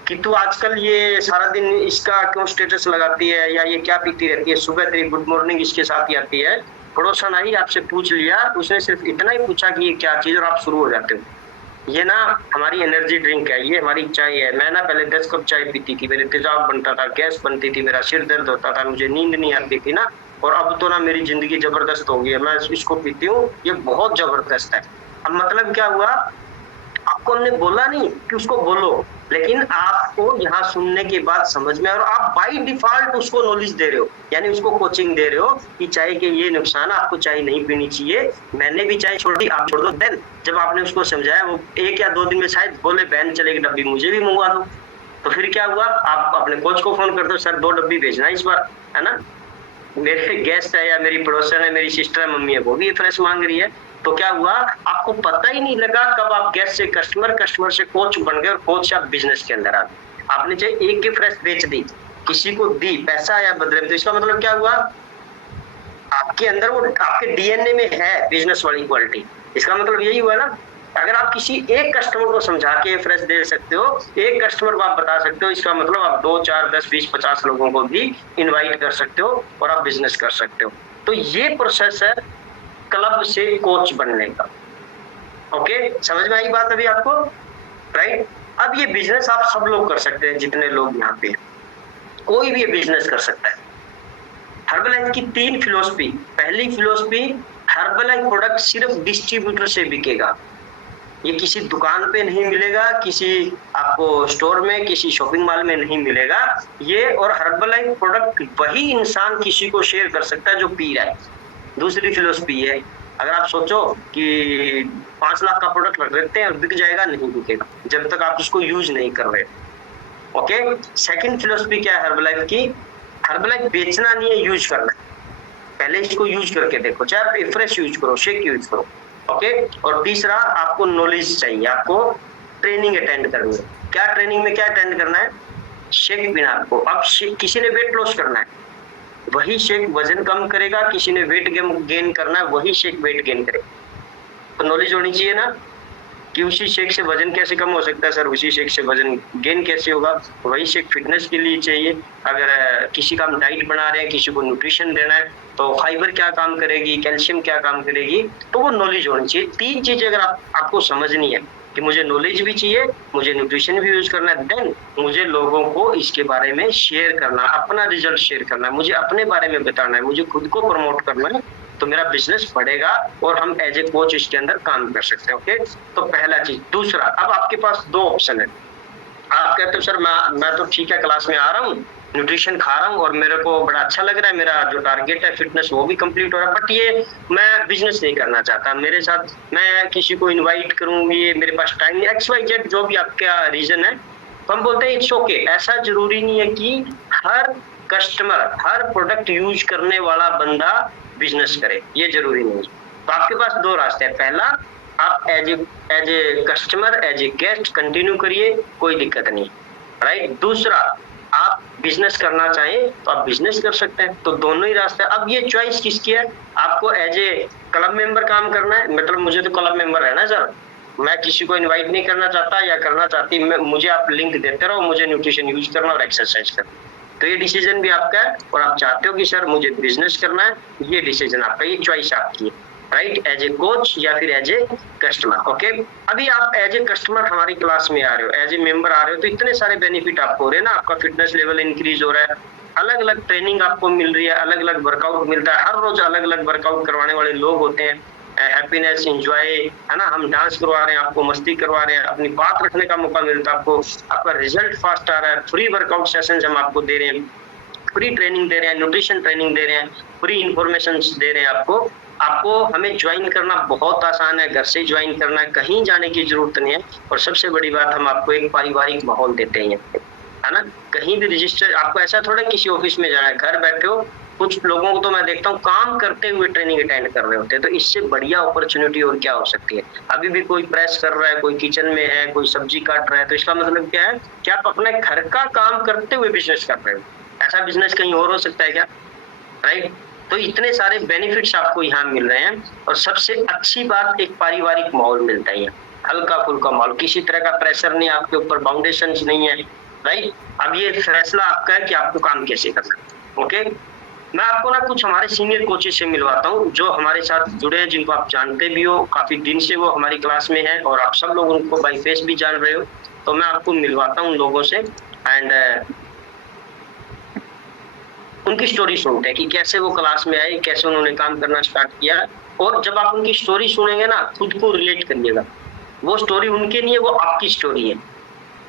कि तू आजकल ये सारा दिन इसका क्यों स्टेटस लगाती है, या ये क्या पीती रहती है, सुबह तेरी गुड मॉर्निंग इसके साथ ही आती है, पड़ोसन आई आपसे पूछ लिया, उसने सिर्फ इतना ही पूछा कि ये क्या चीज, और आप शुरू हो जाते हो, ये ना हमारी एनर्जी ड्रिंक है, ये हमारी चाय है, मैं ना पहले 10 कप चाय पीती थी, मेरे तेजाब बनता था, गैस बनती थी, मेरा सिर दर्द होता था, मुझे नींद नहीं आती थी ना, और अब तो ना मेरी जिंदगी जबरदस्त हो गई है, मैं इसको पीती हूँ, ये बहुत जबरदस्त है। अब मतलब क्या हुआ, आपको हमने बोला नहीं कि उसको बोलो, लेकिन आपको यहाँ सुनने के बाद समझ में, और आप बाय डिफॉल्ट उसको नॉलेज दे रहे हो, यानी उसको कोचिंग दे रहे हो कि चाय के ये नुकसान, आपको चाय नहीं पीनी चाहिए, मैंने भी चाय छोड़ दी, आप छोड़ दो। देन जब आपने उसको समझाया, वो 1 या 2 दिन में शायद बोले बहन चलेगी डब्बी मुझे भी मंगवा दो, तो फिर क्या हुआ, आप अपने कोच को फोन करते हो, सर 2 डब्बी भेजना इस बार, है ना, मेरे गेस्ट है या मेरी पड़ोसन है, मेरी सिस्टर है, मम्मी है, वो भी फ्रेश मांग रही है। तो क्या हुआ, आपको पता ही नहीं लगा कब आप गेस्ट से कस्टमर, कस्टमर से कोच बन गए, और कोच से आप बिजनेस के अंदर आ गए। आपने चाहे एक की फ्रेश बेच दी, किसी को दी, पैसा आया बदले में, तो इसका मतलब क्या हुआ, आपके अंदर वो आपके डीएनए में है बिजनेस वाली क्वालिटी। इसका मतलब यही हुआ ना, अगर आप किसी एक कस्टमर को समझा के फ्रेश दे सकते हो, एक कस्टमर को आप बता सकते हो, इसका मतलब आप 2, 4, 10, 20, 50 लोगों को भी इनवाइट कर सकते हो, और आप बिजनेस कर सकते हो। तो ये प्रोसेस है क्लब से कोच बनने का। ओके, समझ में आई बात अभी आपको, राइट। अब ये बिजनेस आप सब लोग कर सकते हैं, जितने लोग यहाँ पे, कोई भी ये बिजनेस कर सकता है। हर्बलाइफ की 3 फिलोसफी। पहली फिलोसफी, हर्बलाइफ प्रोडक्ट सिर्फ डिस्ट्रीब्यूटर से बिकेगा, ये किसी दुकान पे नहीं मिलेगा, किसी आपको स्टोर में, किसी शॉपिंग मॉल में नहीं मिलेगा ये। और हर्बलाइफ प्रोडक्ट वही इंसान किसी को शेयर कर सकता है जो पी रहा है। दूसरी फिलोसफी है, अगर आप सोचो कि 5 लाख का प्रोडक्ट रख देते हैं और बिक जाएगा, नहीं बिकेगा जब तक आप उसको यूज नहीं कर रहे। ओके, सेकंड फिलोसफी क्या है हर्बलाइफ की, हर्बलाइफ बेचना नहीं है, यूज करना है। पहले इसको यूज करके देखो, चाहे आप फ्रेश यूज करो, शेक यूज करो। ओके, और तीसरा, आपको नॉलेज चाहिए, आपको ट्रेनिंग अटेंड करनी है। क्या ट्रेनिंग में क्या अटेंड करना है, शेक पीना आपको। अब किसी ने वेट लॉस करना है, वही शेक वजन कम करेगा, किसी ने वेट गेन करना है, वही शेक वेट गेन करेगा। तो नॉलेज होनी चाहिए ना, कि उसी शेक से वजन कैसे कम हो सकता है सर, उसी शेक से वजन गेन कैसे होगा? वही शेक फिटनेस के लिए चाहिए। अगर किसी का हम डाइट बना रहे हैं, किसी को न्यूट्रिशन देना है, तो फाइबर क्या काम करेगी, कैल्शियम क्या काम करेगी, तो वो नॉलेज होनी चाहिए। 3 चीजें अगर आपको समझनी है कि मुझे नॉलेज भी चाहिए, मुझे न्यूट्रिशन भी यूज करना है, देन मुझे लोगों को इसके बारे में शेयर करना, अपना रिजल्ट शेयर करना है, मुझे अपने बारे में बताना है, मुझे खुद को प्रमोट करना है, तो मेरा बिजनेस बढ़ेगा और हम एज ए कोच इसके अंदर काम कर सकते हैं। ओके, तो पहला चीज। दूसरा, अब आपके पास 2 ऑप्शन है। आप कहते हो सर मैं तो ठीक है क्लास में आ रहा हूँ, न्यूट्रिशन खा रहा हूँ और मेरे को बड़ा अच्छा लग रहा है, मेरा जो टारगेट है फिटनेस वो भी कंप्लीट हो रहा है, बट ये मैं बिजनेस नहीं करना चाहता, मेरे साथ मैं किसी को इनवाइट करूँ, ये मेरे पास टाइम नहीं, XYZ जो भी आपका रीजन है, तो हम बोलते हैं इट्स ओके। ऐसा जरूरी नहीं है कि हर कस्टमर, हर प्रोडक्ट यूज करने वाला बंदा बिजनेस करे, ये जरूरी नहीं है। तो आपके पास 2 रास्ते हैं। पहला, आप as a customer, as a guest continue करिए, कोई दिक्कत नहीं, राइट। दूसरा, आप बिजनेस करना चाहें तो आप बिजनेस कर सकते हैं। तो दोनों ही रास्ते। अब ये चॉइस किसकी है? आपको एज ए क्लब मेंबर काम करना है, मतलब मुझे तो क्लब मेंबर रहना है सर, मैं किसी को इनवाइट नहीं करना चाहता या करना चाहती, मुझे आप लिंक देते रहो, मुझे न्यूट्रिशन यूज करना और एक्सरसाइज करना, तो ये डिसीजन भी आपका है। और आप चाहते हो कि सर मुझे बिजनेस करना है, ये डिसीजन आपका, ये चॉइस आपकी है, राइट, एज ए कोच या फिर एज ए कस्टमर। ओके, अभी आप एज ए कस्टमर हमारी क्लास में आ रहे हो, एज ए मेंबर आ रहे हो, तो इतने सारे बेनिफिट आपको हो रहे हैं ना, आपका फिटनेस लेवल इंक्रीज हो रहा है, अलग अलग ट्रेनिंग आपको मिल रही है, अलग अलग वर्कआउट मिलता है, हर रोज अलग अलग वर्कआउट करवाने वाले लोग होते हैं, हैप्पीनेस, एंजॉय, है ना, हम डांस करवा रहे हैं, आपको मस्ती करवा रहे हैं, अपनी बात रखने का मौका मिलता है आपको, आपका रिजल्ट फास्ट आ रहा है, फ्री वर्कआउट सेशंस हम आपको दे रहे हैं, फ्री ट्रेनिंग दे रहे हैं, न्यूट्रिशन ट्रेनिंग दे रहे हैं, फ्री इंफॉर्मेशन दे रहे हैं आपको हमें ज्वाइन करना बहुत आसान है, घर से ज्वाइन करना है, कहीं जाने की जरूरत नहीं है। और सबसे बड़ी बात, हम आपको एक पारिवारिक माहौल देते हैं, है ना, कहीं भी रजिस्टर, आपको ऐसा थोड़ा किसी ऑफिस में जाना है, घर बैठे हो। कुछ लोगों को तो मैं देखता हूँ काम करते हुए ट्रेनिंग अटेंड कर रहे होते हैं, तो इससे बढ़िया अपॉर्चुनिटी और क्या हो सकती है। अभी भी कोई प्रेस कर रहा है, कोई किचन में है, कोई सब्जी काट रहा है, तो इसका मतलब क्या है कि आप अपने घर का काम करते हुए बिजनेस कर रहे हो। ऐसा बिजनेस कहीं और हो सकता है क्या, राइट। तो इतने सारे बेनिफिट्स आपको यहाँ मिल रहे हैं। और सबसे अच्छी बात, एक पारिवारिक माहौल मिलता है, हल्का फुल्का माहौल, किसी तरह का प्रेशर नहीं, आपके ऊपर बाउंडेशन नहीं है, राइट। अब ये फैसला आपका है कि आपको काम कैसे करना है। ओके, मैं आपको ना कुछ हमारे सीनियर कोचेस से मिलवाता हूँ जो हमारे साथ जुड़े हैं, जिनको आप जानते भी हो, काफी दिन से वो हमारी क्लास में है और आप सब लोग उनको बाई फेस भी जान रहे हो, तो मैं आपको मिलवाता हूँ लोगों से एंड उनकी स्टोरी सुनते हैं कि कैसे वो क्लास में आए, कैसे उन्होंने काम करना स्टार्ट किया। और जब आप उनकी स्टोरी सुनेंगे ना, खुद को रिलेट करिएगा, वो स्टोरी उनकी नहीं है, वो आपकी स्टोरी है,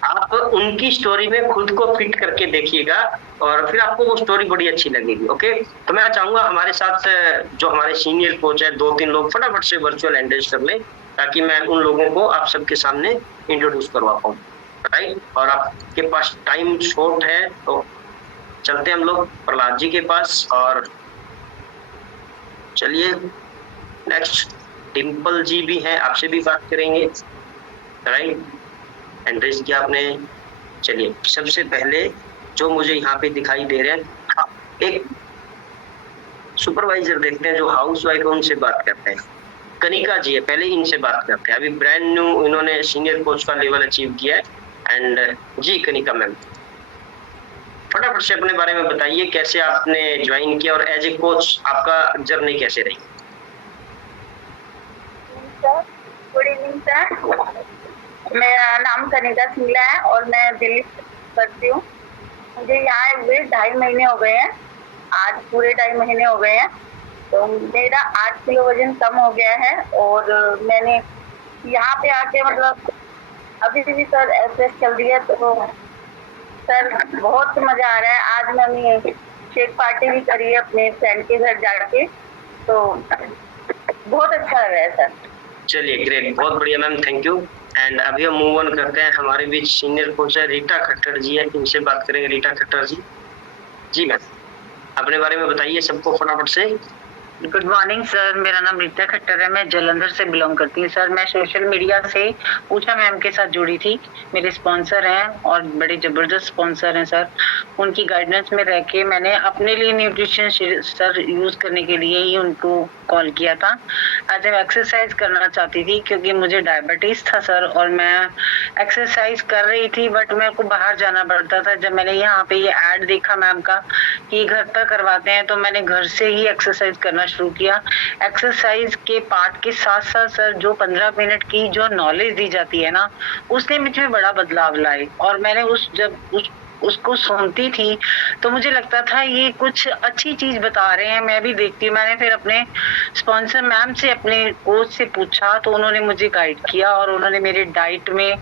आप उनकी स्टोरी में खुद को फिट करके देखिएगा और फिर आपको वो स्टोरी बड़ी अच्छी लगेगी। ओके, तो मैं चाहूंगा हमारे साथ जो हमारे सीनियर कोच है, 2-3 लोग फटाफट से वर्चुअल एंगेज कर ले, ताकि मैं उन लोगों को आप सबके सामने इंट्रोड्यूस करवा पाऊँ, राइट। और आपके पास टाइम शॉर्ट है तो चलते हैं हम लोग प्रहलाद जी के पास। और चलिए नेक्स्ट डिम्पल जी भी हैं, आपसे भी बात करेंगे, राइट, एड्रेस किया आपने। चलिए सबसे पहले जो मुझे यहाँ पे दिखाई दे रहे हैं, एक सुपरवाइजर देखते हैं जो हाउस वाइफ है, उनसे बात करते हैं। कनिका जी है, पहले इनसे बात करते हैं, अभी ब्रांड न्यू इन्होंने सीनियर कोच का लेवल अचीव किया है। एंड जी कनिका मैम, फटाफट से अपने बारे में बताइए, कैसे आपने ज्वाइन किया और एज ए कोच आपका जर्नी कैसे रही। गुड इवनिंग सर, मेरा नाम कनिका सिंगला है और मैं दिल्ली करती हूँ। मुझे यहाँ हुए 2.5 महीने हो गए हैं, आज पूरे 2.5 महीने हो गए हैं। तो मेरा 8 किलो वजन कम हो गया है और मैंने यहाँ पे आके मतलब अभी भी सर एक्सरसाइज चल रही है, तो सर बहुत मजा आ रहा है। आज मैंने शेक पार्टी भी करी है अपने फ्रेंड के घर जाके, तो बहुत अच्छा लग रहा है सर। चलिए ग्रेट, बहुत बढ़िया मैम, थैंक यू। एंड अभी हम मूव ऑन करते हैं, हमारे बीच सीनियर कोच है रीटा खट्टर जी है, इनसे बात करेंगे। रीटा खट्टर जी, जी मैम अपने बारे में बताइए सबको फटाफट से। गुड मॉर्निंग सर, मेरा नाम रीता खट्टर है, मैं जालंधर से बिलोंग करती हूँ सर। मैं सोशल मीडिया से ऊषा मैम के साथ जुड़ी थी, मेरे स्पॉन्सर हैं और बड़े जबरदस्त स्पॉन्सर हैं सर। उनकी गाइडेंस में रह के मैंने अपने लिए न्यूट्रिशन सर यूज करने के लिए ही उनको कॉल किया था। आज मैं एक्सरसाइज करना चाहती थी क्योंकि मुझे डायबिटीज था सर, और मैं एक्सरसाइज कर रही थी बट मेरे को बाहर जाना पड़ता था। जब मैंने यहाँ पे ये ऐड देखा मैम का कि घर पर करवाते हैं, तो मैंने घर से ही एक्सरसाइज करना शुरू किया। एक्सरसाइज के पार्ट के साथ साथ सर जो 15 मिनट की जो नॉलेज दी जाती है ना, उसने मुझ में बड़ा बदलाव लाए। और मैंने उसको सुनती थी तो मुझे लगता था ये कुछ अच्छी चीज बता रहे हैं, मैं भी देखती हूँ। मैंने फिर अपने स्पॉन्सर मैम से, अपने कोच से पूछा तो उन्होंने मुझे गाइड किया और उन्होंने मेरे डाइट में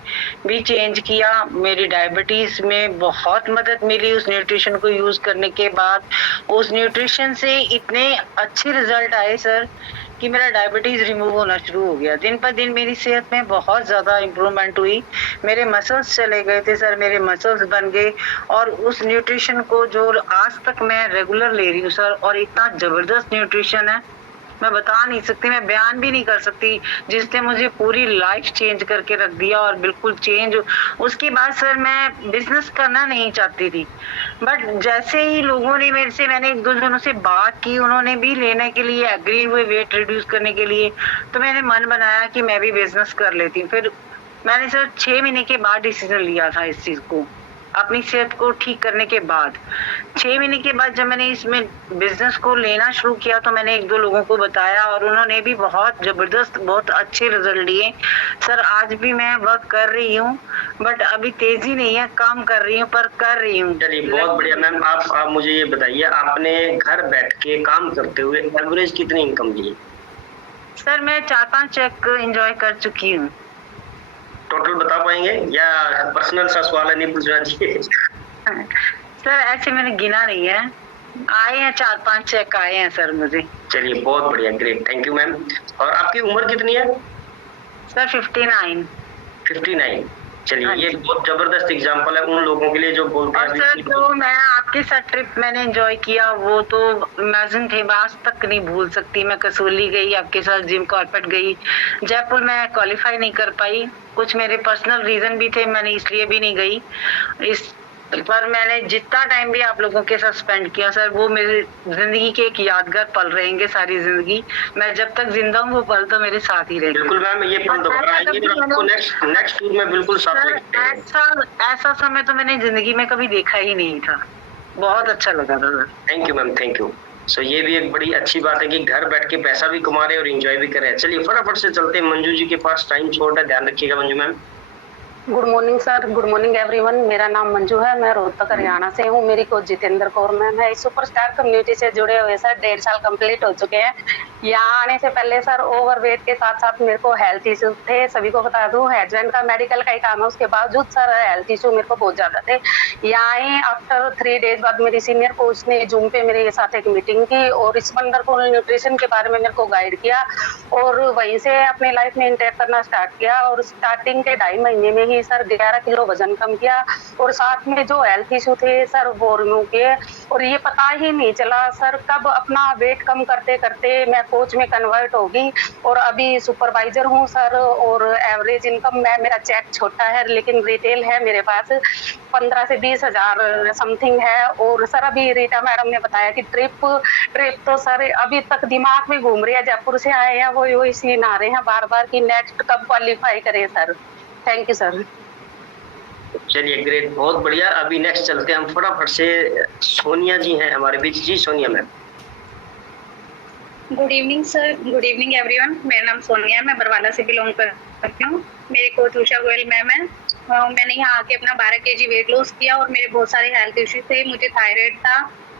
भी चेंज किया। मेरी डायबिटीज में बहुत मदद मिली उस न्यूट्रिशन को यूज करने के बाद। उस न्यूट्रिशन से इतने अच्छे रिजल्ट आए सर कि मेरा डायबिटीज रिमूव होना शुरू हो गया। दिन पर दिन मेरी सेहत में बहुत ज्यादा इम्प्रूवमेंट हुई। मेरे मसल्स चले गए थे सर, मेरे मसल्स बन गए। और उस न्यूट्रिशन को जो आज तक मैं रेगुलर ले रही हूँ सर, और इतना जबरदस्त न्यूट्रिशन है, मैं बता नहीं सकती, मैं बयान भी नहीं कर सकती, जिसने मुझे पूरी लाइफ चेंज करके रख दिया और बिल्कुल चेंज। उसके बाद सर मैं बिजनेस करना नहीं चाहती थी, बट जैसे ही लोगों ने मेरे से, मैंने 1-2 जनों से बात की, उन्होंने भी लेने के लिए एग्री हुए वेट रिड्यूस करने के लिए, तो मैंने मन बनाया कि मैं भी बिजनेस कर लेती हूँ। फिर मैंने सर 6 महीने के बाद डिसीजन लिया था इस चीज को, अपनी सेहत को ठीक करने के बाद। 6 महीने के बाद जब मैंने इसमें बिजनेस को लेना शुरू किया तो मैंने 1-2 लोगों को बताया और उन्होंने भी बहुत जबरदस्त, बहुत अच्छे रिजल्ट दिए सर। आज भी मैं वर्क कर रही हूँ, बट अभी तेजी नहीं है, काम कर रही हूँ, पर कर रही हूँ। चलिए बहुत बढ़िया मैम। आप मुझे ये बताइए, आपने घर बैठ के काम करते हुए एवरेज कितनी इनकम ली है? सर मैं 4-5 चेक एंजॉय कर चुकी हूँ। टोटल बता पाएंगे या पर्सनल सा सवाल है, नहीं पूछना चाहिए? सर ऐसे मैंने गिना नहीं है, आए हैं 4-5 चेक आए हैं सर मुझे। चलिए बहुत बढ़िया, ग्रेट, थैंक यू मैम। और आपकी उम्र कितनी है? सर 59। 59। चलिए हाँ ये जी। बहुत जबरदस्त एग्जांपल है उन लोगों के लिए जो बोलते और सर हैं जो मैं आपके साथ ट्रिप मैंने एंजॉय किया, वो तो इमेजिन थे, आज तक नहीं भूल सकती। मैं कसौली गई, आपके साथ जिम कॉर्बेट गई। जयपुर में क्वालिफाई नहीं कर पाई, कुछ मेरे पर्सनल रीजन भी थे, मैंने इसलिए भी नहीं गई। पर मैंने जितना टाइम भी आप लोगों के साथ स्पेंड किया सर, वो मेरी जिंदगी के एक यादगार पल रहेंगे सारी जिंदगी। मैं जब तक जिंदा हूँ वो पल तो मेरे साथ ही रहेंगे। बिल्कुल मैम, ये पल दोबारा आएंगे और आपको नेक्स्ट टूर में बिल्कुल साथ लेके आएंगे। ऐसा समय तो मैंने जिंदगी में कभी देखा ही नहीं था। बहुत अच्छा लगा था sir. Thank you ma'am, thank you. So ये भी एक बड़ी अच्छी बात है कि घर बैठ के पैसा भी कमा रहे हैं और एंजॉय भी कर रहे हैं। चलिए फटाफट से चलते हैं, मंजू जी के पास टाइम शॉर्ट है, ध्यान रखिएगा Manju ma'am. Good morning sir, good morning everyone. मेरा नाम मंजू है, मैं रोहतक हरियाणा से हूँ। मेरी कोच जितेंद्र कौर मैम है। इस सुपरस्टार कम्युनिटी से जुड़े हुए सर 1.5 साल कंप्लीट हो चुके हैं। यहाँ आने से पहले सर ओवरवेट के साथ साथ मेरे को हेल्थ इशू थे। सभी को बता दूं, हस्बैंड का मेडिकल का ही काम है, उसके बावजूद सर हेल्थ इशू मेरे को बहुत ज्यादा थे। यहाँ आए आफ्टर 3 डेज बाद मेरी सीनियर कोच ने जूम पे मेरे साथ एक मीटिंग की और इस वंडरफुल न्यूट्रिशन के बारे में मेरे को गाइड किया और वहीं से अपने लाइफ में इंटेक करना स्टार्ट किया। और स्टार्टिंग के 2.5 महीने में ही सर 11 किलो वजन कम किया और साथ में जो हेल्थ इशू थे सर वो रिमूव किए। और ये पता ही नहीं चला सर कब अपना वेट कम करते करते मैं कोच में कन्वर्ट होगी और अभी सुपरवाइजर हूँ सर। और एवरेज इनकम में मेरा चेक छोटा है लेकिन रिटेल है मेरे पास 15 से 20 हजार समथिंग है। और सर अभी रीटा मैडम ने बताया कि ट्रिप तो सर अभी तक दिमाग में घूम रही है। जयपुर से आए हैं, वही सीन आ रहे हैं बार बार कि नेक्स्ट कब क्वालिफाई करें सर। Thank you sir. चलिए ग्रेट, बहुत बढ़िया। अभी नेक्स्ट चलते हैं हम फटाफट से, सोनिया जी हैं हमारे बीच। जी Sonia ma'am. Good evening sir, good evening everyone. मेरा नाम सोनिया है, मैं बरवाला से बिलोंग करती हूँ। मेरे कोच उषा गोयल मैम है। मैंने यहाँ आके अपना 12 kg वेट लॉस किया और मेरे बहुत सारे हेल्थ इश्यूज थे। मुझे थायराइड था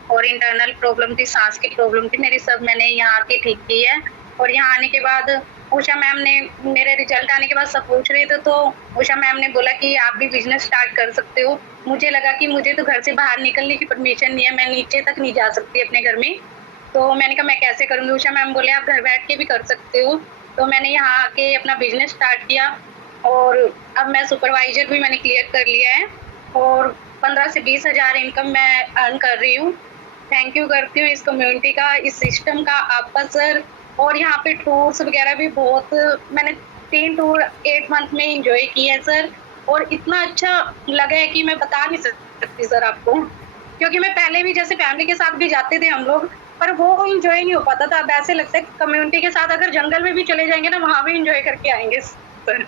और इंटरनल प्रॉब्लम थी, सांस की प्रॉब्लम थी मेरी, सब मैंने यहाँ आके ठीक की है। और यहाँ आने के बाद उषा मैम ने, मेरे रिजल्ट आने के बाद सब पूछ रहे थे तो उषा मैम ने बोला कि आप भी बिजनेस स्टार्ट कर सकते हो। मुझे लगा कि मुझे तो घर से बाहर निकलने की परमिशन नहीं है, मैं नीचे तक नहीं जा सकती अपने घर में। तो मैंने कहा मैं कैसे करूँगी। उषा मैम बोले आप घर बैठ के भी कर सकते हो। तो मैंने यहाँ आके अपना बिजनेस स्टार्ट किया और अब मैं सुपरवाइजर भी मैंने क्लियर कर लिया है और 15 से 20 हज़ार इनकम मैं अर्न कर रही हूँ। और 15 से 20 हज़ार इनकम मैं अर्न कर रही हूँ। थैंक यू करती हूँ इस कम्युनिटी का, इस सिस्टम का, आपका सर। और यहाँ पे टूर्स वगैरह भी बहुत, मैंने 3 टूर 8 मंथ में एंजॉय किए हैं सर, और इतना अच्छा लगा है कि मैं बता नहीं सकती सर आपको, क्योंकि मैं पहले भी जैसे फैमिली के साथ भी जाते थे हम लोग, पर वो एंजॉय नहीं हो पाता था। अब ऐसे लगता है कम्युनिटी के साथ अगर जंगल में भी चले जाएंगे ना, वहाँ भी एंजॉय करके आएंगे सर।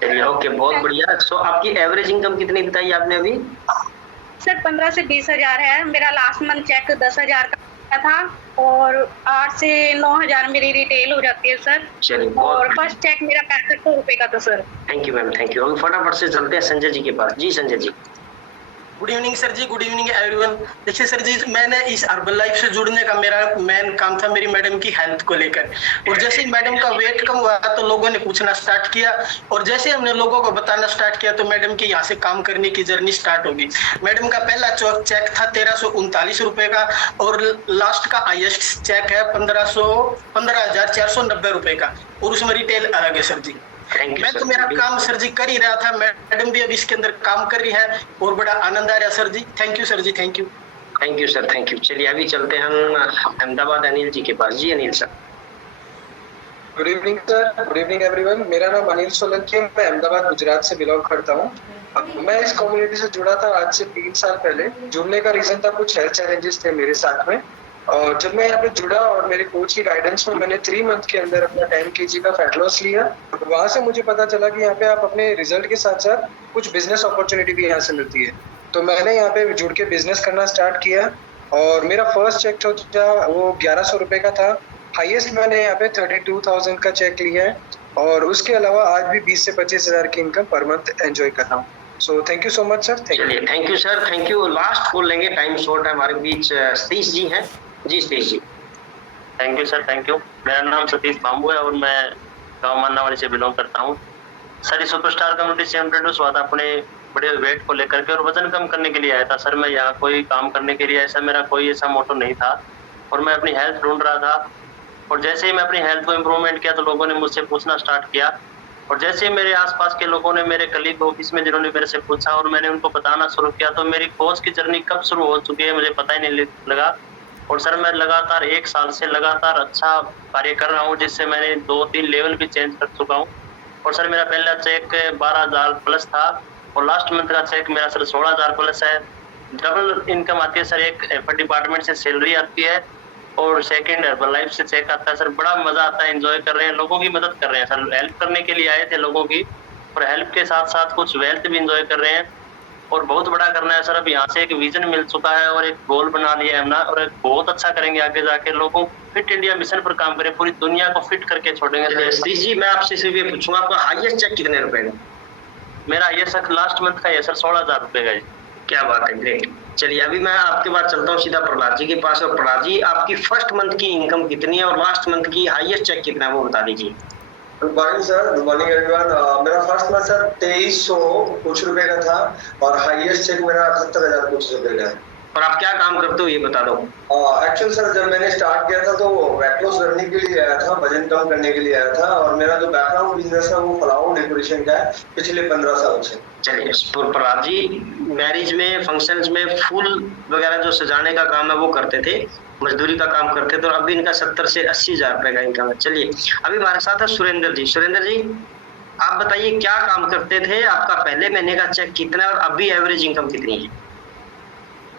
चलिए ओके, बहुत बढ़िया। सो आपकी एवरेज इनकम कितनी बताई आपने अभी? सर 15 से 20 हजार है मेरा। लास्ट मंथ चेक 10 हजार का था, और 8 से 9 हजार मेरी रिटेल हो जाती है सर। चलिए, और बहुत फर्स्ट चेक मेरा 6500 रुपए का था sir. Thank you ma'am, thank you. हम फटाफट से चलते हैं संजय जी के पास। जी Sanjay ji. Good evening sir जी, गुड इवनिंग एवरीवन। देखिए सर जी, मैंने इस अर्बन लाइफ से जुड़ने का मेरा मेन काम था मेरी मैडम की हेल्थ को लेकर। और जैसे ही मैडम का वेट कम हुआ तो लोगों ने पूछना स्टार्ट किया, और जैसे हमने लोगों को बताना स्टार्ट किया तो मैडम के यहाँ से काम करने की जर्नी स्टार्ट होगी। मैडम का पहला चेक था 1339 रुपए का, और लास्ट का हाईएस्ट चेक है 15,490 रुपए का, और उसमें रिटेल अलग है सर जी। मैं तो मेरा काम सर जी कर ही रहा था, मैडम भी अब इसके अंदर काम कर रही है, और बड़ा आनंद आ रहा है sir ji. Thank you sir ji, thank you. Thank you sir, thank you. चलिए अभी चलते हैं हम अहमदाबाद अनिल जी के पास। जी Anil sir. Good evening sir, good evening everyone. मेरा नाम अनिल सोलंकी है, मैं अहमदाबाद गुजरात से बिलोंग करता हूँ। मैं इस कम्युनिटी से जुड़ा था आज से 3 साल पहले। जुड़ने का रीजन था कुछ हेल्थ चैलेंजेस थे मेरे साथ में, और जब मैं यहाँ पे जुड़ा और मेरे कोच की गाइडेंस में मैंने 3 मंथ के अंदर अपना 10 kg का फैट लॉस लिया। वहां से मुझे पता चला कि यहाँ पे आप अपने रिजल्ट के साथ साथ कुछ बिजनेस अपॉर्चुनिटी भी यहाँ से मिलती है। तो मैंने यहाँ पे जुड़ के बिजनेस करना स्टार्ट किया, और मेरा फर्स्ट चेक जो था वो 1100 रुपए का था। हाईएस्ट मैंने यहाँ पे 32,000 का चेक लिया है, और उसके अलावा आज भी 20 से 25 हजार की इनकम पर मंथ एंजॉय कर रहा हूँ। So thank you so much sir. Thank you sir, thank you. Last call लेंगे, टाइम शॉर्ट है हमारे बीच। सतीश जी हैं। जी Satish ji. Thank you sir, thank you. मेरा नाम सतीश बाम्बू है और मैं गाँव मान्नावाड़ी से बिलोंग करता हूँ। सर इस सुपरस्टार कम्युनिटी से इंट्रोड्यूस हुआ था अपने बड़े वेट को लेकर के, और वजन कम करने के लिए आया था सर। मैं यहाँ कोई काम करने के लिए ऐसा मेरा कोई ऐसा मोटो नहीं था, और मैं अपनी हेल्थ ढूंढ रहा था। और जैसे ही मैं अपनी हेल्थ को इम्प्रूवमेंट किया तो लोगों ने मुझसे पूछना स्टार्ट किया, और जैसे ही मेरे आसपास के लोगों ने, मेरे कलीग ऑफिस में जिन्होंने मेरे से पूछा और मैंने उनको बताना शुरू किया, तो मेरी कोच की जर्नी कब शुरू हो चुकी है मुझे पता ही नहीं लगा। और सर मैं लगातार 1 साल से लगातार अच्छा कार्य कर रहा हूँ, जिससे मैंने 2-3 लेवल भी चेंज कर चुका हूँ। और सर मेरा पहला चेक 12,000 प्लस था, और लास्ट मंथ का चेक मेरा सर 16,000 प्लस है। डबल इनकम आती है सर, एक एफर्ट डिपार्टमेंट से सैलरी आती है, और सेकंड हर्बल लाइफ से चेक आता है सर। बड़ा मजा आता है, एंजॉय कर रहे हैं, लोगों की मदद कर रहे हैं सर। हेल्प करने के लिए आए थे लोगों की, और हेल्प के साथ साथ कुछ वेल्थ भी एंजॉय कर रहे हैं, और बहुत बड़ा करना है सर। अब यहाँ से एक विजन मिल चुका है और एक गोल बना लिया है हमने, और एक बहुत अच्छा करेंगे आगे जाके। लोगों फिट इंडिया मिशन पर काम करें, पूरी दुनिया को फिट करके छोड़ेंगे। सतीश जी मैं आपसे सिर्फ ये पूछूंगा, आपका हाईएस्ट चेक कितने रुपए का? मेरा ये सर लास्ट मंथ का है सर 16,000 रुपए का। क्या बात है, ग्रेट। चलिए अभी मैं आपके पास चलता हूँ सीधा प्रहलाद जी के पास। और प्रहलाद जी आपकी फर्स्ट मंथ की इनकम कितनी है और लास्ट मंथ की हाईएस्ट चेक कितना है वो बता दीजिए। Good morning sir, good morning everyone. मेरा फर्स्ट मंथ सर 2300 कुछ रुपए का था, और हाईएस्ट चेक मेरा 78,000 कुछ रुपए का है। और आप क्या काम करते हो ये बता दो। एक्चुअल सर जब मैंने स्टार्ट किया था तो वेट लॉस करने के लिए आया था, वजन कम करने के लिए आया था, और मेरा जो बैकग्राउंड बिजनेस है वो फ्लावर डेकोरेशन का है पिछले 15 साल से। चलिए प्रहलाद जी मैरिज में, फंक्शंस में फूल वगैरह जो सजाने का काम है वो करते थे, मजदूरी का काम करते थे, और अभी इनका 70 से 80 हजार रुपए का इनकम है। चलिए अभी हमारे साथ है सुरेंद्र जी। सुरेंद्र जी आप बताइए क्या काम करते थे, आपका पहले महीने का चेक कितना है और अभी एवरेज इनकम कितनी है?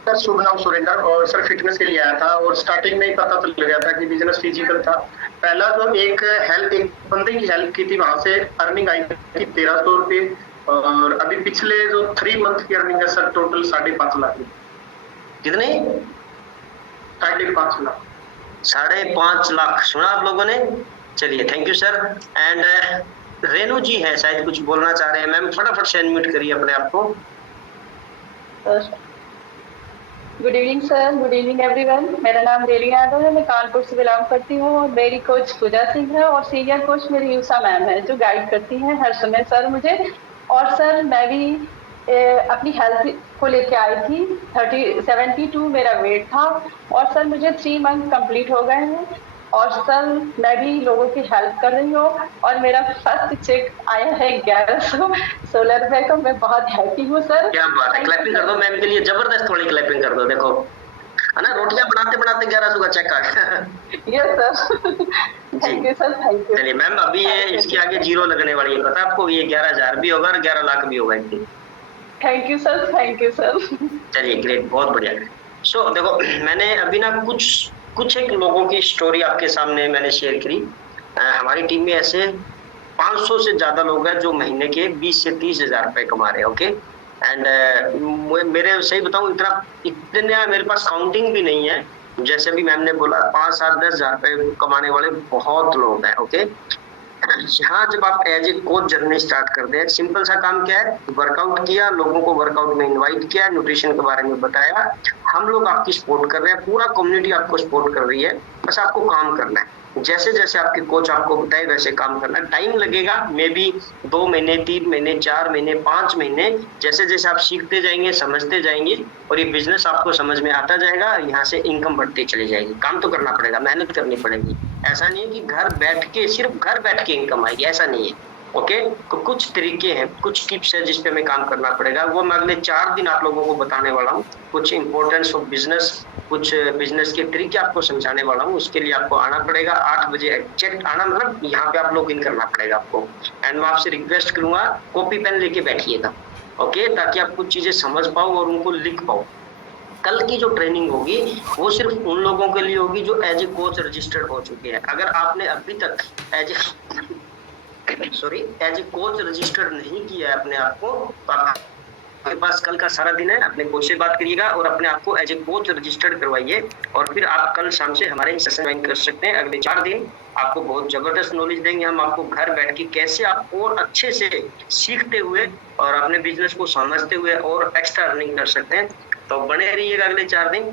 सर शुभ नाम सुरेंद्र, और सर फिटनेस के लिए आया था, और स्टार्टिंग में ही पता चल गया था कि बिजनेस फिजिकल था। पहला तो एक बंदे की हेल्प की थी, वहां से अर्निंग आई थी 1,300 रुपए, और अभी पिछले जो 3 मंथ की अर्निंग है सर टोटल 5.5 लाख। कितने? 5.5 लाख। 5.5 लाख सुना आप लोगों ने। चलिए thank you sir. And Renu ji है शायद कुछ बोलना चाह रहे हैं। मैम फटाफट से अनम्यूट करिए अपने आप को। Good evening sir, good evening everyone. मेरा नाम रेली यादव है, मैं कानपुर से बिलोंग करती हूँ, और मेरी कोच पूजा सिंह है, और सीनियर कोच मेरी यूसा मैम है जो गाइड करती हैं हर समय सर मुझे। और सर मैं भी अपनी हेल्थ को लेके आई थी। 72 मेरा वेट था, और सर मुझे 3 मंथ कंप्लीट हो गए हैं, और सर मैं भी लोगों की हेल्प कर रही हूँ और मेरा फर्स्ट चेक आया है 1116 रुपए का। मैं बहुत हैप्पी हूँ सर। क्या बात है, क्लैपिंग कर दो मैम के लिए, जबरदस्त थोड़ी क्लैपिंग कर दो। देखो है ना, रोटियां बनाते बनाते 1100 का चेक आ गया। Yes sir, thank you sir, thank you. चलिए मैम, अभी ये इसके आगे जीरो लगने वाली है, पता आपको? ये 11,000 भी होगा और 11 लाख भी होगा। Thank you sir, thank you sir. चलिए ग्रेट, बहुत बढ़िया। सो देखो, मैंने अभी ना कुछ एक लोगों की स्टोरी आपके सामने मैंने शेयर करी। हमारी टीम में ऐसे 500 से ज्यादा लोग हैं जो महीने के 20 से 30 हजार रुपए कमा रहे हैं। ओके, एंड मेरे सही बताऊं, इतने मेरे पास काउंटिंग भी नहीं है। जैसे भी मैम ने बोला, 5, 7, 10 हजार रुपए कमाने वाले बहुत लोग हैं। ओके, यहाँ जब आप as a coach journey start करते हैं, सिंपल सा काम क्या है, वर्कआउट किया, लोगों को वर्कआउट में इनवाइट किया, न्यूट्रिशन के बारे में बताया, हम लोग आपकी सपोर्ट कर रहे हैं, पूरा कम्युनिटी आपको सपोर्ट कर रही है, बस आपको काम करना है। जैसे जैसे आपके कोच आपको बताए वैसे काम करना है। टाइम लगेगा, मे बी 2 महीने, 3 महीने, 4 महीने, 5 महीने। जैसे जैसे आप सीखते जाएंगे, समझते जाएंगे और ये बिजनेस आपको समझ में आता जाएगा, यहाँ से इनकम बढ़ती चली जाएगी। काम तो करना पड़ेगा, मेहनत करनी पड़ेगी। ऐसा नहीं है कि घर बैठ के, सिर्फ घर बैठ के इनकम आएगी, ऐसा नहीं है। ओके, तो कुछ तरीके हैं, कुछ टिप्स है जिस पे हमें काम करना पड़ेगा। वो मैं अगले 4 दिन आप लोगों को बताने वाला हूँ। कुछ इंपॉर्टेंस ऑफ बिजनेस, कुछ बिजनेस के तरीके आपको समझाने वाला हूँ। उसके लिए आपको आना पड़ेगा 8 बजे एग्जैक्ट आना, मतलब यहाँ पे आप लॉग इन करना पड़ेगा आपको। एंड मैं आपसे रिक्वेस्ट करूंगा, कॉपी पेन लेके बैठिएगा, ओके, ताकि आप कुछ चीजें समझ पाओ और उनको लिख पाओ। कल की जो ट्रेनिंग होगी वो सिर्फ उन लोगों के लिए होगी जो एज ए कोच रजिस्टर्ड हो चुके हैं। अगर आपने अभी तक एज ए कोच रजिस्टर्ड नहीं किया है अपने आप को, तो आपके पास कल का सारा दिन है, अपने कोच से बात करिएगा और अपने आप को एज ए कोच रजिस्टर्ड करवाइए। और फिर आप कल शाम से हमारे सेशन ज्वाइन कर सकते हैं। अगले 4 दिन आपको बहुत जबरदस्त नॉलेज देंगे हम आपको, घर बैठ के कैसे आप और अच्छे से सीखते हुए और अपने बिजनेस को समझते हुए और एक्स्ट्रा अर्निंग कर सकते हैं। तो बने रहिएगा अगले 4 दिन।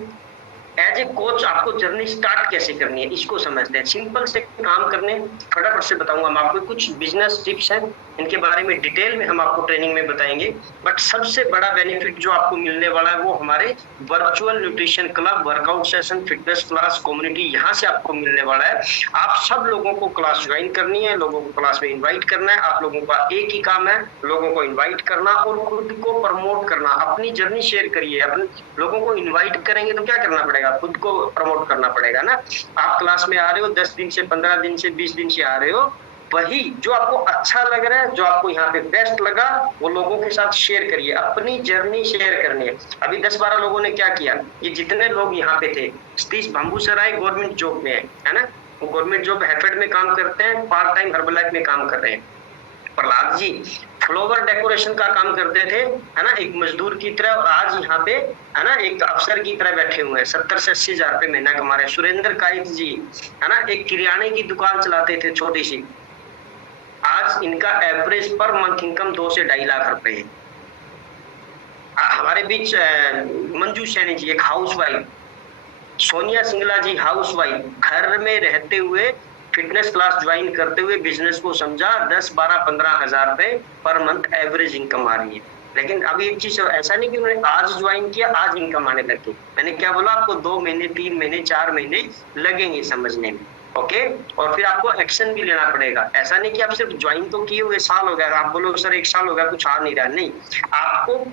एज ए कोच आपको जर्नी स्टार्ट कैसे करनी है इसको समझते हैं। सिंपल से काम करने फटाफट से बताऊंगा मैं आपको। कुछ बिजनेस टिप्स हैं, इनके बारे में डिटेल में हम आपको ट्रेनिंग में बताएंगे। बट सबसे बड़ा बेनिफिट जो आपको मिलने वाला है वो हमारे virtual nutrition club, workout session, fitness class, community, यहाँ से आपको मिलने वाला है। आप सब लोगों को क्लास ज्वाइन करनी है, लोगों को क्लास में इन्वाइट करना है। आप लोगों का एक ही काम है, लोगों को इन्वाइट करना और खुद को प्रमोट करना। अपनी जर्नी शेयर करिए। अपने लोगों को इन्वाइट करेंगे तो क्या करना पड़ेगा, खुद को प्रमोट करना पड़ेगा ना। आप क्लास में आ रहे हो, 10 दिन से, 15 दिन से, 20 दिन से आ रहे हो, वही जो आपको अच्छा लग रहा है, जो आपको यहाँ पे बेस्ट लगा, वो लोगों के साथ शेयर करिए। अपनी जर्नी शेयर करनी है। अभी 10-12 लोगों ने क्या किया, ये जितने लोग यहाँ पे थे, सतीश बाम्बूसराय गवर्नमेंट जॉब में है ना, वो गवर्नमेंट जॉब हैफेड में काम करते हैं, पार्ट टाइम हर्बलाइफ में काम कर रहे हैं। प्रहलाद जी फ्लावर डेकोरेशन का काम करते थे, है ना, एक मजदूर की तरह, और आज यहाँ पे, है ना, एक अफसर की तरह बैठे हुए हैं। 70 से 80 हजार रुपए महीना कमा रहे हैं। सुरेंद्र काइट जी, है ना, एक किराने की दुकान चलाते थे छोटी सी, आज इनका एवरेज पर मंथ इनकम 2 से 2.5 लाख रुपए है। हमारे बीच मंजू सैनी जी, एक हाउस वाइफ, सोनिया सिंगला जी हाउस वाइफ, घर में रहते हुए फिटनेस क्लास ज्वाइन करते हुए बिजनेस को समझा, 10, 12, 15 हजार रुपए पर मंथ एवरेज इनकम आ रही है। लेकिन अभी एक चीज ऐसा नहीं कि उन्होंने आज ज्वाइन किया आज इनकम आने लगी। मैंने क्या बोला आपको, 2 महीने, 3 महीने, 4 महीने लगेंगे समझने में। ओके, और फिर आपको एक्शन भी लेना पड़ेगा। ऐसा नहीं कि आप सिर्फ ज्वाइन तो किए हुए, साल हो गया, आप बोलो सर 1 साल हो गया कुछ आ नहीं रहा, नहीं। आपको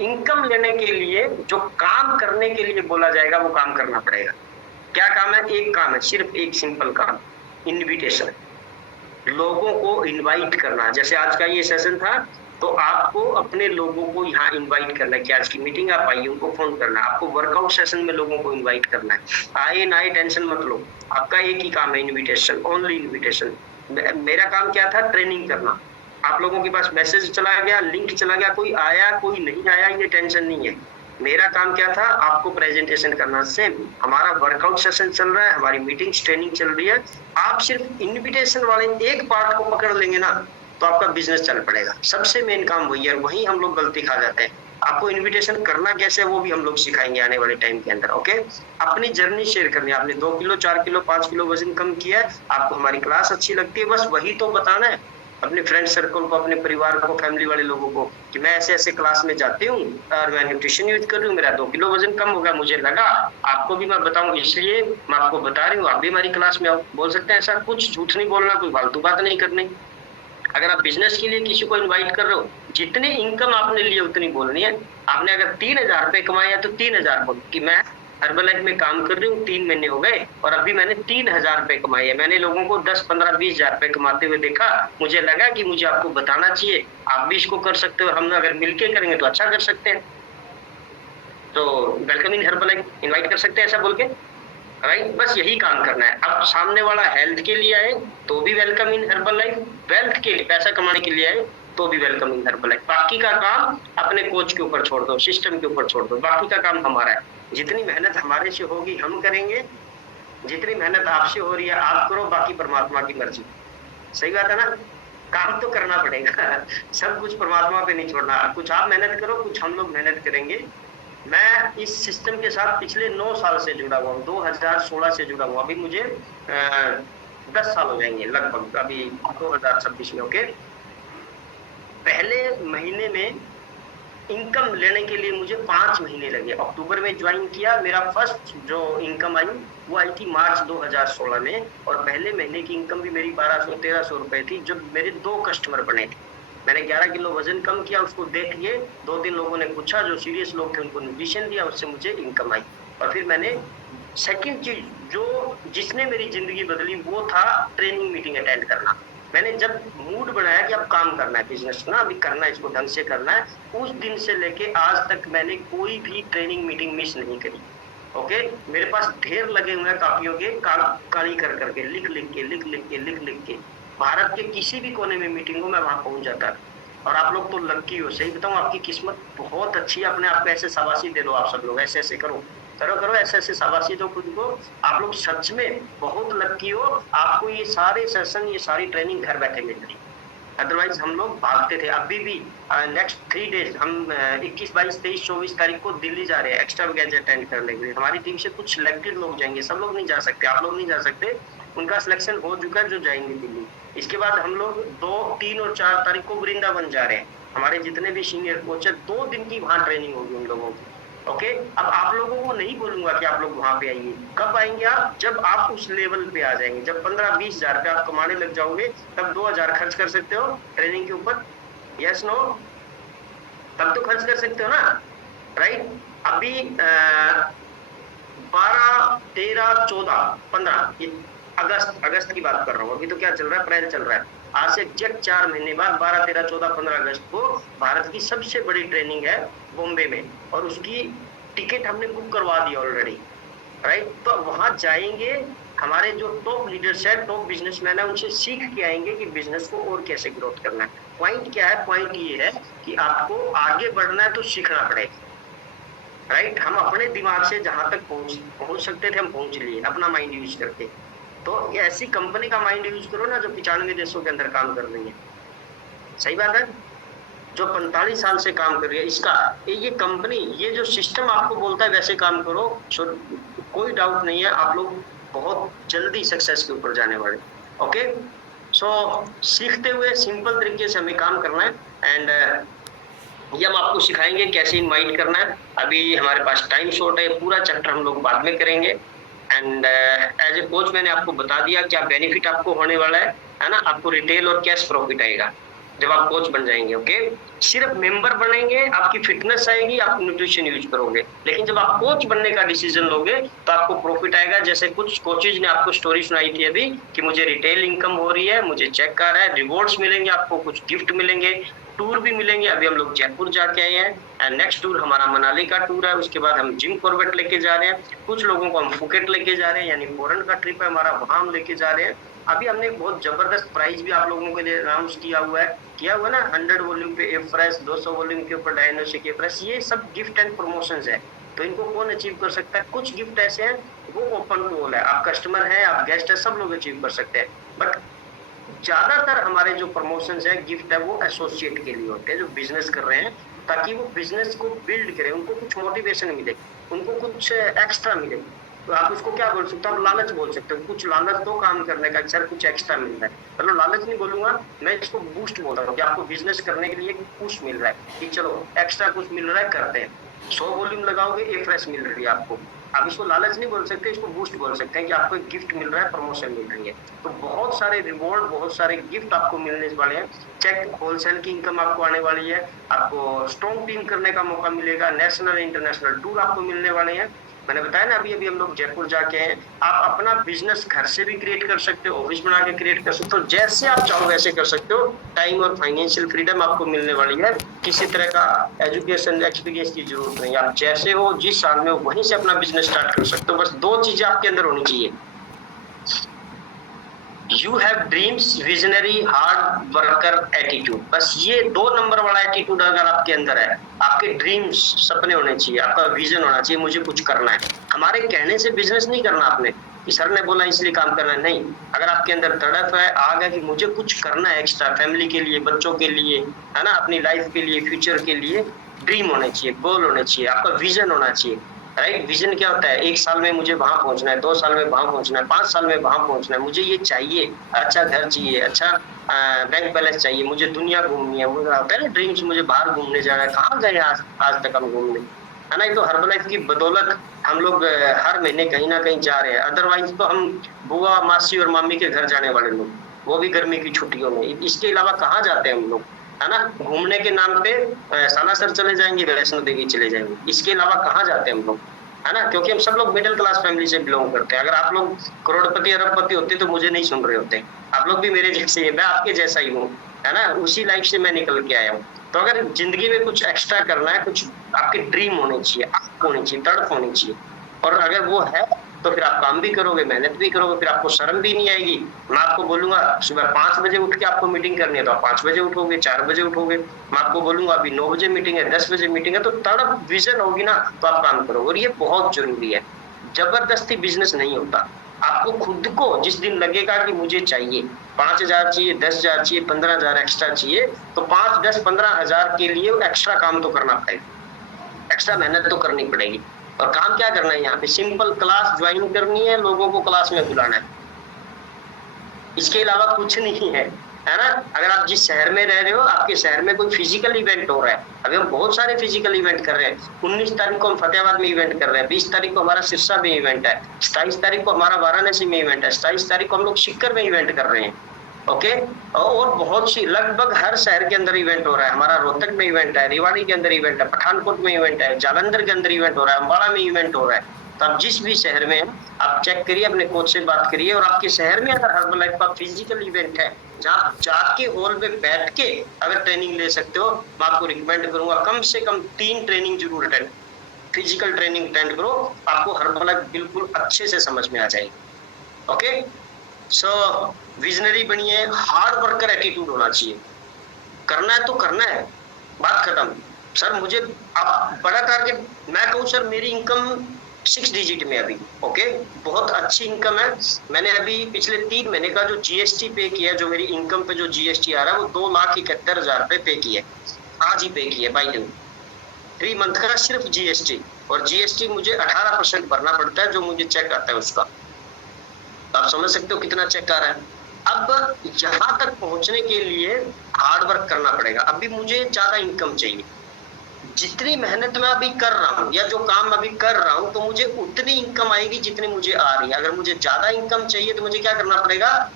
इनकम लेने के लिए जो काम करने के लिए बोला जाएगा वो काम करना पड़ेगा। क्या काम है? एक काम है, सिर्फ एक सिंपल काम, इनविटेशन। लोगों को इनवाइट करना। जैसे आज का ये सेशन था, तो आपको अपने लोगों को यहाँ इनवाइट करना है कि आज की मीटिंग आप आइए, उनको फोन करना है। आपको वर्कआउट सेशन में लोगों को इनवाइट करना है। आए ना आए टेंशन मत लो, आपका एक ही काम है, इनविटेशन, ओनली इनविटेशन। मेरा काम क्या था? ट्रेनिंग करना। आप लोगों के पास मैसेज चला गया, लिंक चला गया, कोई आया कोई नहीं आया, ये टेंशन नहीं है। मेरा काम क्या था? आपको प्रेजेंटेशन करना। सेम हमारा वर्कआउट सेशन चल रहा है, हमारी मीटिंग्स, ट्रेनिंग चल रही है। आप सिर्फ इनविटेशन वाले एक पार्ट को पकड़ लेंगे ना, तो आपका बिजनेस चल पड़ेगा। सबसे मेन काम वही है, वही हम लोग गलती खा जाते हैं। आपको इनविटेशन करना कैसे, वो भी हम लोग सिखाएंगे आने वाले टाइम के अंदर। ओके, अपनी जर्नी शेयर करनी है। आपने 2 किलो, 4 किलो, 5 किलो वजन कम किया है, आपको हमारी क्लास अच्छी लगती है, बस वही तो बताना है। अपने फ्रेंड सर्कल को, अपने परिवार को, फैमिली वाले लोगों को कि मैं ऐसे ऐसे क्लास में जाती हूँ और मैं न्यूट्रिशन यूज कर रही हूँ, मेरा 2 किलो वजन कम हो गया, मुझे लगा आपको भी मैं बताऊँ इसलिए मैं आपको बता रही हूँ, आप भी हमारी क्लास में आओ। बोल सकते हैं ऐसा, कुछ झूठ नहीं बोलना, कोई फालतू बात नहीं करनी। अगर आप बिजनेस के लिए किसी को इनवाइट कर रहे हो, जितनी इनकम आपने ली उतनी बोलनी है। आपने अगर 3000 रुपए कमाए हैं तो 3000 बोल कि मैं हर्बलाइफ में काम कर रही हूँ, 3 महीने हो गए और अभी मैंने 3000 रुपए कमाए हैं। मैंने लोगों को 10, 15, 20 हजार रुपए कमाते हुए देखा, मुझे लगा कि मुझे आपको बताना चाहिए, आप भी इसको कर सकते हो, हम अगर मिलके करेंगे तो अच्छा कर सकते हैं। तो वेलकम इन हर्बलाइफ इनवाइट कर सकते हैं ऐसा बोल के, राइट? बस यही काम करना है। अब सामने वाला हेल्थ के लिए आए तो भी वेलकम इन हर्बलाइफ, वेल्थ के लिए, पैसा कमाने के लिए आए तो भी वेलकम इन हर्बलाइफ। बाकी का काम अपने कोच के ऊपर छोड़ दो, सिस्टम के ऊपर छोड़ दो, बाकी का काम हमारा है। जितनी मेहनत हमारे से होगी हम करेंगे, जितनी मेहनत आपसे हो रही है आप करो, बाकी परमात्मा की मर्जी। सही बात है ना? काम तो करना पड़ेगा, सब कुछ परमात्मा पे नहीं छोड़ना। कुछ आप मेहनत करो, कुछ हम लोग मेहनत करेंगे। मैं इस सिस्टम के साथ पिछले 9 साल से जुड़ा हुआ हूँ, 2016 से जुड़ा हुआ। अभी मुझे 10 साल हो जाएंगे लगभग, अभी 2026 में। ओके, पहले महीने में इनकम लेने के लिए मुझे 5 महीने लगे। अक्टूबर में ज्वाइन किया, मेरा फर्स्ट जो इनकम आई वो आई थी मार्च 2016 में, और पहले महीने की इनकम भी मेरी 1200-1300 रुपए थी, जब मेरे 2 कस्टमर बने थे। मैंने 11 किलो वजन कम किया, उसको देख के 2-3 लोगों ने पूछा, जो सीरियस लोग थे उनको न्यूट्रिशन दिया, उससे मुझे इनकम आई। और फिर मैंने सेकंड चीज जो जिसने मेरी जिंदगी बदली वो था ट्रेनिंग मीटिंग अटेंड करना। मैंने जब मूड बनाया कि अब काम करना है, बिजनेस ना अभी करना है, इसको ढंग से करना है, उस दिन से लेके आज तक मैंने कोई भी ट्रेनिंग मीटिंग मिस नहीं करी। ओके, मेरे पास ढेर लगे हुए हैं कापियों के, काली कर करके, लिख लिख के भारत के किसी भी कोने में मीटिंग हो मैं वहां पहुंच जाता। और आप लोग तो लक्की हो, सही बताऊं, आपकी किस्मत बहुत अच्छी है। अपने आप को ऐसे शाबाशी दे दो, आप सब लोग ऐसे ऐसे करो ऐसे ऐसे शाबाशी दो खुद को। आप लोग सच में बहुत लक्की हो, आपको ये सारे सेशन, ये सारी ट्रेनिंग घर बैठे मिल रही। अदरवाइज हम लोग भागते थे। अभी भी नेक्स्ट 3 डेज हम 21, 22, 23, 24 तारीख को दिल्ली जा रहे हैं एक्स्ट्रा बैच अटेंड करने के लिए। हमारी टीम से कुछ सिलेक्टेड लोग जाएंगे, सब लोग नहीं जा सकते, आप लोग नहीं जा सकते, उनका सिलेक्शन हो चुका है जो जाएंगे दिल्ली। इसके बाद हम लोग 2, 3 और 4 तारीख को वृंदावन जा रहे हैं। हमारे जितने भी सीनियर कोच है 2 दिन की वहाँ ट्रेनिंग होगी उन लोगों की। ओके, अब आप लोगों को नहीं बोलूंगा कि आप लोग वहां पे आइए, कब आएंगे आप? जब आप उस लेवल पे आ जाएंगे, जब 15-20 हजार रुपये आप कमाने लग जाओगे, तब 2000 खर्च कर सकते हो ट्रेनिंग के ऊपर। Yes no? तब तो खर्च कर सकते हो ना, राइट? अभी 12, 13, 14, 15 अगस्त की बात कर रहा हूँ। अभी तो क्या चल रहा है, अप्रैल चल रहा है। आज से एग्जैक्ट 4 महीने बाद 12, 13, 14, 15 अगस्त को भारत की सबसे बड़ी ट्रेनिंग है बॉम्बे में, और उसकी टिकट हमने बुक करवा दी ऑलरेडी, राइट? तो वहां जाएंगे, हमारे जो टॉप लीडर्स है, टॉप बिजनेसमैन है, उनसे सीख के आएंगे कि बिजनेस को और कैसे ग्रोथ करना है। पॉइंट क्या है? पॉइंट ये है कि आपको आगे बढ़ना है तो सीखना पड़ेगा, राइट? हम अपने दिमाग से जहां तक पहुंच सकते थे हम पहुंच लिए, अपना माइंड यूज करके। तो ये ऐसी कंपनी का माइंड यूज करो ना जो 95 देशों के अंदर काम कर रही है। सही बात है, जो 45 साल से काम कर रही है। इसका ये कंपनी, ये जो सिस्टम आपको बोलता है वैसे काम करो, सो कोई डाउट नहीं है आप लोग बहुत जल्दी सक्सेस के ऊपर जाने वाले। ओके, सो सीखते हुए सिंपल तरीके से हमें काम करना है, एंड ये हम आपको सिखाएंगे कैसे इनवाइट करना है। अभी हमारे पास टाइम शॉर्ट है, पूरा चैप्टर हम लोग बाद में करेंगे। एंड एज ए कोच मैंने आपको बता दिया क्या बेनिफिट आपको होने वाला है ना? आपको रिटेल और कैश प्रॉफिट आएगा जब आप कोच बन जाएंगे। ओके, सिर्फ मेंबर बनेंगे, आपकी फिटनेस आएगी, आप न्यूट्रिशन यूज करोगे, लेकिन जब आप कोच बनने का डिसीजन लोगे तो आपको प्रॉफिट आएगा। जैसे कुछ कोचेज ने आपको स्टोरी सुनाई थी अभी कि मुझे रिटेल इनकम हो रही है, मुझे चेक आ रहा है, रिवॉर्ड्स मिलेंगे, आपको कुछ गिफ्ट मिलेंगे, टूर भी मिलेंगे। अभी हम लोग जयपुर जाके आए हैं, एंड नेक्स्ट टूर हमारा मनाली का टूर है। उसके बाद हम जिम कॉर्बेट लेके जा रहे हैं, कुछ लोगों को हम फुकेट लेके जा रहे हैं, यानी फॉरेन का ट्रिप है हमारा, वहां हम लेके जा रहे हैं। अभी हमने बहुत जबरदस्त प्राइस भी आप लोगों के लिए अनाउंस किया हुआ है ना, 100 वॉल्यूम पे एफ्रेश, 200 वॉल्यूम के ऊपर डायनोस्टिक एफ्रेश। ये सब गिफ्ट एंड प्रमोशंस है, तो इनको कौन अचीव कर सकता है? कुछ गिफ्ट ऐसे हैं वो ओपन टू ऑल है, आप कस्टमर है, आप गेस्ट है, सब लोग अचीव कर सकते हैं। बट ज्यादातर हमारे जो प्रमोशंस है, गिफ्ट है, वो एसोसिएट के लिए होते हैं जो बिजनेस कर रहे हैं, ताकि वो बिजनेस को बिल्ड करें, उनको कुछ मोटिवेशन मिले, उनको कुछ एक्स्ट्रा मिले। तो आप उसको क्या बोल सकते हो, आप लालच बोल सकते हो, कुछ लालच दो काम करने का, सर कुछ एक्स्ट्रा मिल रहा है, मतलब लालच नहीं बोलूंगा मैं, इसको बूस्ट बोल रहा हूँ कि आपको बिजनेस करने के लिए पुश मिल रहा है कि चलो एक्स्ट्रा कुछ मिल रहा है करते हैं। 100 वॉल्यूम लगाओगे एक फ्रेश मिल रही है आपको, आप इसको लालच नहीं बोल सकते, इसको बूस्ट बोल सकते हैं कि आपको एक गिफ्ट मिल रहा है, प्रमोशन मिल रही है। तो बहुत सारे रिवॉर्ड, बहुत सारे गिफ्ट आपको मिलने वाले हैं। चेक होलसेल की इनकम आपको आने वाली है, आपको स्ट्रॉन्ग टीम करने का मौका मिलेगा, नेशनल इंटरनेशनल टूर आपको मिलने वाले हैं। मैंने बताया ना अभी हम लोग जयपुर जाके हैं। आप अपना बिजनेस घर से भी क्रिएट कर सकते हो, ऑफिस बना के क्रिएट कर सकते हो, जैसे आप चाहो वैसे कर सकते हो। टाइम और फाइनेंशियल फ्रीडम आपको मिलने वाली है, किसी तरह का एजुकेशन एक्सपीरियंस की जरूरत नहीं, आप जैसे हो जिस साल में हो वहीं से अपना बिजनेस स्टार्ट कर सकते हो। बस 2 चीजें आपके अंदर होनी चाहिए, you have dreams, visionary, hard worker attitude. बस ये 2 नंबर वाला एटीट्यूड अगर आपके अंदर है, आपके ड्रीम्स सपने होने चाहिए, आपका विजन होना चाहिए, मुझे कुछ करना है। हमारे कहने से बिजनेस नहीं करना आपने कि सर ने बोला इसलिए काम करना है, नहीं। अगर आपके अंदर तड़प है, आग है कि मुझे कुछ करना है एक्स्ट्रा, फैमिली के लिए, बच्चों के लिए, है ना, अपनी लाइफ के लिए, फ्यूचर के लिए, ड्रीम होने चाहिए, गोल होने चाहिए, आपका विजन होना चाहिए, राइट। विजन क्या होता है, 1 साल में मुझे वहां पहुंचना है, 2 साल में वहां पहुंचना है, 5 साल में वहां पहुंचना है, मुझे ये चाहिए, अच्छा घर चाहिए, अच्छा बैंक बैलेंस चाहिए, मुझे दुनिया घूमनी है, मुझे पहले ड्रीम्स, मुझे बाहर घूमने जाना है। कहाँ गए आज तक हम घूमने, है ना। ये तो हर्बलाइफ की बदौलत हम लोग हर महीने कहीं ना कहीं जा रहे हैं, अदरवाइज तो हम बुआ, मासी और मामी के घर जाने वाले लोग, वो भी गर्मी की छुट्टियों में। इसके अलावा कहाँ जाते हैं हम लोग, है ना। घूमने के नाम पे सालासर चले जाएंगे, वैष्णो देवी चले जाएंगे, इसके अलावा कहाँ जाते हैं हम लोग, है ना। क्योंकि हम सब लोग मिडिल क्लास फैमिली से बिलोंग करते हैं। अगर आप लोग करोड़पति अरबपति होते तो मुझे नहीं सुन रहे होते, आप लोग भी मेरे जैसे ही, मैं आपके जैसा ही हूँ, है ना, उसी लाइफ से मैं निकल के आया हूँ। तो अगर जिंदगी में कुछ एक्स्ट्रा करना है, कुछ आपके ड्रीम होने चाहिए, आग होनी चाहिए, तड़प होनी चाहिए, और अगर वो है तो फिर आप काम भी करोगे, मेहनत भी करोगे, फिर आपको शर्म भी नहीं आएगी। मैं आपको बोलूंगा सुबह 5 बजे उठ के आपको मीटिंग करनी है तो आप 5 बजे उठोगे, 4 बजे उठोगे। मैं आपको बोलूंगा अभी 9 बजे मीटिंग है, 10 बजे मीटिंग है, तो तड़प विजन होगी ना तो आप काम करोगे। और ये बहुत जरूरी है, जबरदस्ती बिजनेस नहीं होता। आपको खुद को जिस दिन लगेगा कि मुझे चाहिए 5,000 चाहिए, 10,000 चाहिए, 15,000 एक्स्ट्रा चाहिए, तो 5, 10, 15,000 के लिए एक्स्ट्रा काम तो करना पड़ेगा, एक्स्ट्रा मेहनत तो करनी पड़ेगी। और काम क्या करना है, यहाँ पे सिंपल क्लास ज्वाइन करनी है, लोगों को क्लास में बुलाना है, इसके अलावा कुछ नहीं है, है ना। अगर आप जिस शहर में रह रहे हो, आपके शहर में कोई फिजिकल इवेंट हो रहा है, अभी हम बहुत सारे फिजिकल इवेंट कर रहे हैं। 19 तारीख को हम फतेहाबाद में इवेंट कर रहे हैं, 20 तारीख को हमारा सिरसा में इवेंट है, 27 तारीख को हमारा वाराणसी में इवेंट है, 27 तारीख को हम लोग सीकर में इवेंट कर रहे हैं, ओके। और बहुत सी, लगभग हर शहर के अंदर इवेंट हो रहा है। हमारा रोहतक में इवेंट है, रेवाड़ी के अंदर इवेंट है, पठानकोट में इवेंट है, जालंधर के अंदर इवेंट हो रहा है, अम्बाड़ा में इवेंट हो रहा है। तो आप जिस भी शहर में हैं, आप चेक करिए, अपने कोच से बात करिए, और आपके शहर में अगर हर्बलाइफ का फिजिकल इवेंट है जहाँ आप जाके हॉल में बैठ के अगर ट्रेनिंग ले सकते हो, मैं आपको रिकमेंड करूंगा कम से कम 3 ट्रेनिंग जरूर अटेंड, फिजिकल ट्रेनिंग अटेंड करो, आपको हर्बलाइफ बिल्कुल अच्छे से समझ में आ जाएगी, ओके। सो विजनरी बनिए, हार्ड वर्कर एटीट्यूड होना चाहिए, करना है तो करना है, बात खत्म। सर मुझे आप बड़ा टारगेट, मैं कहूँ सर मेरी इनकम 6 डिजिट में अभी, ओके, बहुत अच्छी इनकम है। मैंने अभी पिछले 3 महीने का जो जीएसटी पे किया, जो मेरी इनकम पे जो जीएसटी आ रहा है वो 2,71,000 रुपए पे किया, आज ही पे किया बाई दिन, 3 मंथ का सिर्फ जीएसटी। और जीएसटी मुझे 18% भरना पड़ता है, जो मुझे चेक आता है उसका, आप समझ सकते हो कितना चेक आ रहा है। अब यहाँ तक पहुंचने के लिए हार्ड वर्क करना पड़ेगा। अभी मुझे ज्यादा इनकम चाहिए, जितनी मेहनत मैं अभी कर रहा हूँ या जो काम अभी कर रहा हूँ, तो मुझे उतनी इनकम आएगी जितनी मुझे आ रही है। अगर मुझे ज्यादा इनकम चाहिए तो मुझे क्या करना पड़ेगा,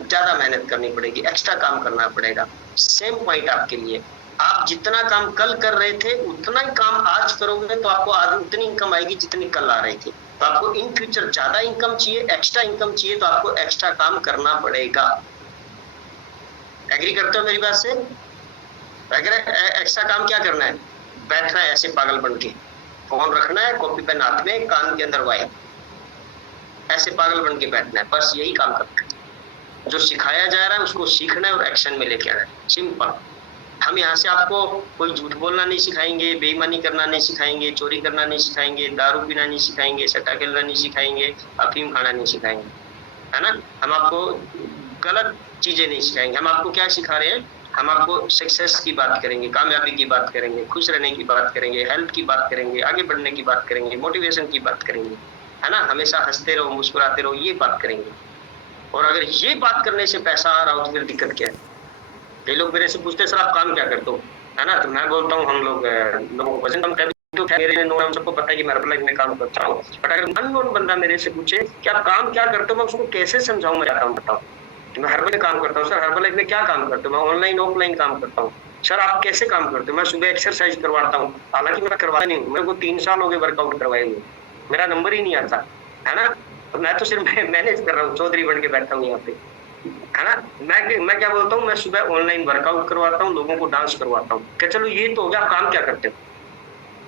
ज्यादा मेहनत करनी पड़ेगी, एक्स्ट्रा काम करना पड़ेगा। सेम पॉइंट आपके लिए, आप जितना काम कल कर रहे थे उतना ही काम आज करोगे तो आपको आज उतनी इनकम आएगी जितनी कल आ रही थी। तो आपको इन फ्यूचर ज्यादा इनकम चाहिए, एक्स्ट्रा इनकम चाहिए, तो आपको एक्स्ट्रा काम करना पड़ेगा। एग्री करते हो मेरी बात से? अगर एक्स्ट्रा काम क्या करना है, बैठना है ऐसे पागल बन के, फोन रखना है, कॉपी पेन हाथ में, कान के अंदर वायर, ऐसे पागल बन के बैठना है, बस यही काम करना है। जो सिखाया जा रहा है उसको सीखना है और एक्शन में लेके आना है, सिंपल। हम यहाँ से आपको कोई झूठ बोलना नहीं सिखाएंगे, बेईमानी करना नहीं सिखाएंगे, चोरी करना नहीं सिखाएंगे, दारू पीना नहीं सिखाएंगे, सट्टा खेलना नहीं सिखाएंगे, अफीम खाना नहीं सिखाएंगे, है ना। हम आपको गलत चीजें नहीं सिखाएंगे। हम आपको क्या सिखा रहे हैं, हम आपको सक्सेस की बात करेंगे, कामयाबी की बात करेंगे, खुश रहने की बात करेंगे, हेल्थ की बात करेंगे, आगे बढ़ने की बात करेंगे, मोटिवेशन की बात करेंगे, है ना, हमेशा हंसते रहो, मुस्कुराते रहो, ये बात करेंगे। और अगर ये बात करने से पैसा आ रहा हो तो फिर दिक्कत क्या है? कई लोग मेरे से पूछते हैं सर आप काम क्या करते हो, है ना, तो मैं बोलता हूँ हम लोगों को वजन कम कर, तो मेरे नोन सबको पता है कि मैं हर्बलाइफ में काम करता हूँ। बट अगर अननोन बंदा मेरे से पूछे कि आप काम क्या करते हो, मैं उसको कैसे समझाऊं, मैं काम बताऊँ कि मैं हर्बल में काम करता हूँ। सर हर्बलाइफ में क्या काम करते हो? मैं ऑनलाइन ऑफलाइन काम करता हूँ। सर आप कैसे काम करते हो? मैं सुबह एक्सरसाइज करवाता हूँ, हालांकि मैं करवाता नहीं हूँ, मेरे को 3 साल हो गए वर्कआउट करवाए हुए, मेरा नंबर ही नहीं आता, है ना, तो मैं तो सिर्फ मैनेज कर रहा हूँ, चौधरी बन के बैठा हूँ यहाँ पे, है ना। मैं क्या बोलता हूँ, मैं सुबह ऑनलाइन वर्कआउट करवाता हूँ, लोगों को डांस करवाता हूँ। क्या चलो ये तो हो गया, आप काम क्या करते हो?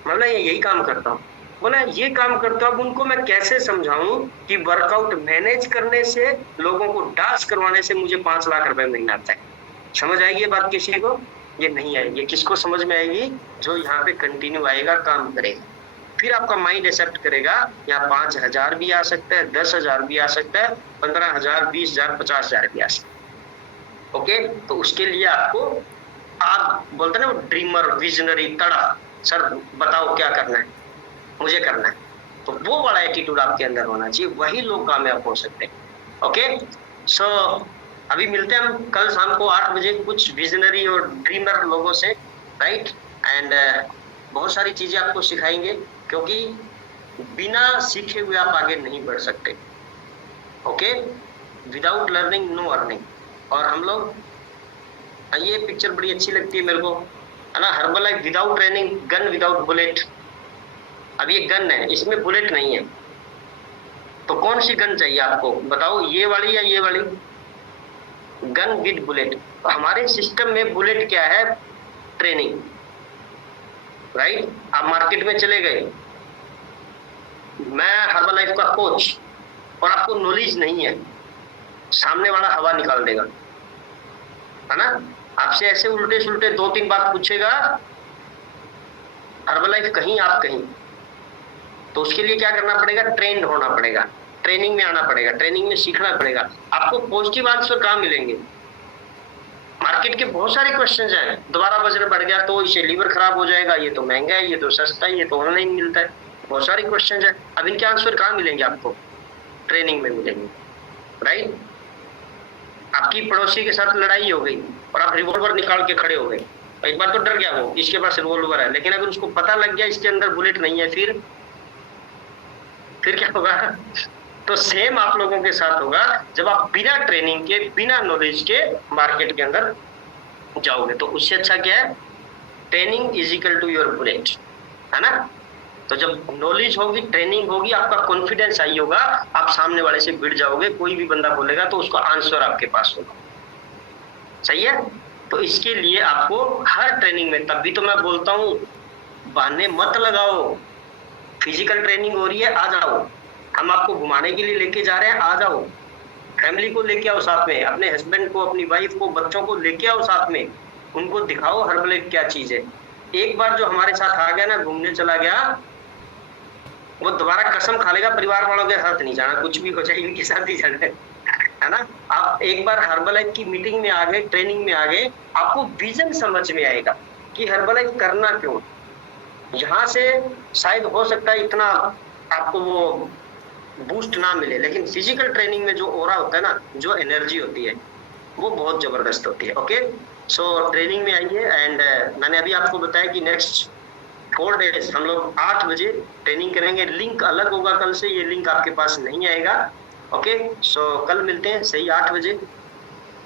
मतलब यही काम करता हूँ। बोला ये काम करता हूँ, अब उनको मैं कैसे समझाऊं कि वर्कआउट मैनेज करने से, लोगों को डांस करवाने से मुझे 5 लाख रुपए महीना आता है। समझ आएगी ये बात किसी को? ये नहीं आएगी। किसको समझ में आएगी? जो यहाँ पे कंटिन्यू आएगा, काम करेगा, फिर आपका माइंड एक्सेप्ट करेगा। यहाँ 5,000 भी आ सकता है, 10,000 भी आ सकता है, 15,000, 20,000, 50,000 भी आ सकता है। ओके, तो उसके लिए आपको, आप बोलते ना वो ड्रीमर, विजनरी, तड़ा, सर बताओ क्या करना है, मुझे करना है, तो वो वाला एटीट्यूड आपके अंदर होना चाहिए, वही लोग कामयाब हो सकते हैं। ओके, सो अभी मिलते हैं हम कल शाम को 8 बजे कुछ विजनरी और ड्रीमर लोगों से, राइट, एंड बहुत सारी चीजें आपको सिखाएंगे, क्योंकि बिना सीखे हुए आप आगे नहीं बढ़ सकते। Okay, without learning no earning. और हम लोग, ये पिक्चर बड़ी अच्छी लगती है मेरे को, है ना, Herbalife without training, gun without bullet. अब ये गन है, इसमें बुलेट नहीं है, तो कौन सी गन चाहिए आपको बताओ, ये वाली या ये वाली? Gun with bullet. तो हमारे सिस्टम में बुलेट क्या है? Training, right. आप मार्केट में चले गए, मैं हर्बलाइफ का कोच, और आपको नॉलेज नहीं है, सामने वाला हवा निकाल देगा, है ना, आपसे ऐसे उल्टे सुल्टे 2-3 बात पूछेगा, हर्बलाइफ कहीं आप कहीं। तो उसके लिए क्या करना पड़ेगा? ट्रेंड होना पड़ेगा, ट्रेनिंग में आना पड़ेगा, ट्रेनिंग में सीखना पड़ेगा। आपको पॉजिटिव आंसर कहाँ मिलेंगे? मार्केट के बहुत सारे क्वेश्चंस हैं, दोबारा वजन बढ़ गया तो इससे लीवर खराब हो जाएगा, ये तो महंगा है, ये तो सस्ता है, ये तो ऑनलाइन मिलता है, बहुत सारे क्वेश्चंस हैं। अब इनके आंसर कहाँ मिलेंगे आपको? ट्रेनिंग में मिलेंगे, राइट। आपकी पड़ोसी के साथ लड़ाई हो गई और आप रिवॉल्वर निकाल के खड़े हो गए, एक बार तो डर गया वो, इसके पास रिवॉल्वर है, लेकिन अगर उसको पता लग गया इसके अंदर बुलेट नहीं है, फिर क्या होगा? तो सेम आप लोगों के साथ होगा, जब आप बिना ट्रेनिंग के, बिना नॉलेज के मार्केट के अंदर जाओगे। तो उससे अच्छा क्या है? Training is equal to your bullet, है ना। तो जब नॉलेज होगी, ट्रेनिंग होगी, आपका कॉन्फिडेंस आई होगा, आप सामने वाले से भिड़ जाओगे, कोई भी बंदा बोलेगा तो उसका आंसर आपके पास होगा, सही है। तो इसके लिए आपको हर ट्रेनिंग में, तभी तो मैं बोलता हूँ बहाने मत लगाओ, फिजिकल ट्रेनिंग हो रही है, आ जाओ, हम आपको घुमाने के लिए लेके जा रहे हैं, आ जाओ, फैमिली को लेके आओ साथ में, अपने हस्बैंड को, अपनी वाइफ को, बच्चों को लेके आओ साथ में, उनको दिखाओ हर्बलाइफ क्या चीज है। एक बार जो हमारे साथ आ गया ना, घूमने चला गया, वो दोबारा कसम खा लेगा परिवार वालों के साथ नहीं जाना, कुछ भी हो जाए इनके साथ ही जाना है ना। आप एक बार हर्बलाइफ की मीटिंग में आ गए, ट्रेनिंग में आ गए, आपको विजन समझ में आएगा कि हर्बलाइफ करना क्यों। यहाँ से शायद हो सकता है इतना आपको वो बूस्ट ना मिले, लेकिन फिजिकल ट्रेनिंग में जो ऑरा होता है ना, जो एनर्जी होती है, वो बहुत जबरदस्त होती है। ओके, सो ट्रेनिंग में आइए, एंड मैंने अभी आपको बताया कि नेक्स्ट 4 डेज हम लोग 8 बजे ट्रेनिंग करेंगे। लिंक अलग होगा कल से, ये लिंक आपके पास नहीं आएगा। ओके, सो कल मिलते हैं सही 8 बजे,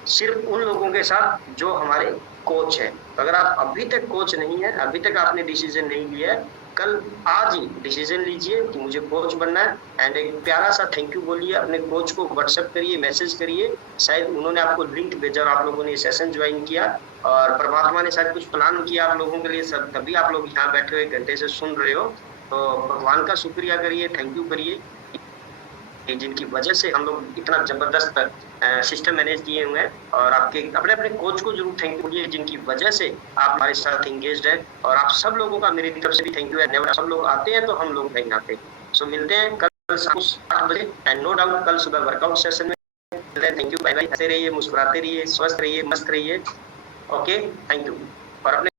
सिर्फ उन लोगों के साथ जो हमारे कोच है। अगर आप अभी तक कोच नहीं है, अभी तक आपने डिसीजन नहीं लिया है, कल आज ही डिसीजन लीजिए कि मुझे कोच बनना है, एंड एक प्यारा सा थैंक यू बोलिए अपने कोच को, व्हाट्सएप करिए, मैसेज करिए, शायद उन्होंने आपको लिंक भेजा और आप लोगों ने सेशन ज्वाइन किया, और परमात्मा ने शायद कुछ प्लान किया आप लोगों के लिए, सब तभी आप लोग यहाँ बैठे हुए घंटे से सुन रहे हो। तो भगवान का शुक्रिया करिए, थैंक यू करिए, जिनकी वजह से हम लोग इतना जबरदस्त सिस्टम मैनेज किए हुए हैं, और आपके अपने अपने कोच को जरूर थैंक यू बोलिए, जिनकी वजह से आप हमारे साथ एंगेज्ड है, और आप सब लोगों का मेरी तरफ से भी थैंक यू है। सब लोग आते हैं तो हम लोग नहीं आते। सो मिलते हैं कल शाम 8 बजे, एंड नो डाउट कल सुबह वर्कआउट सेशन में। थैंक यू, बाय बाय, हंसते रहिए, मुस्कुराते रहिए, स्वस्थ रहिए, मस्त रहिए। Okay, thank you. और अपने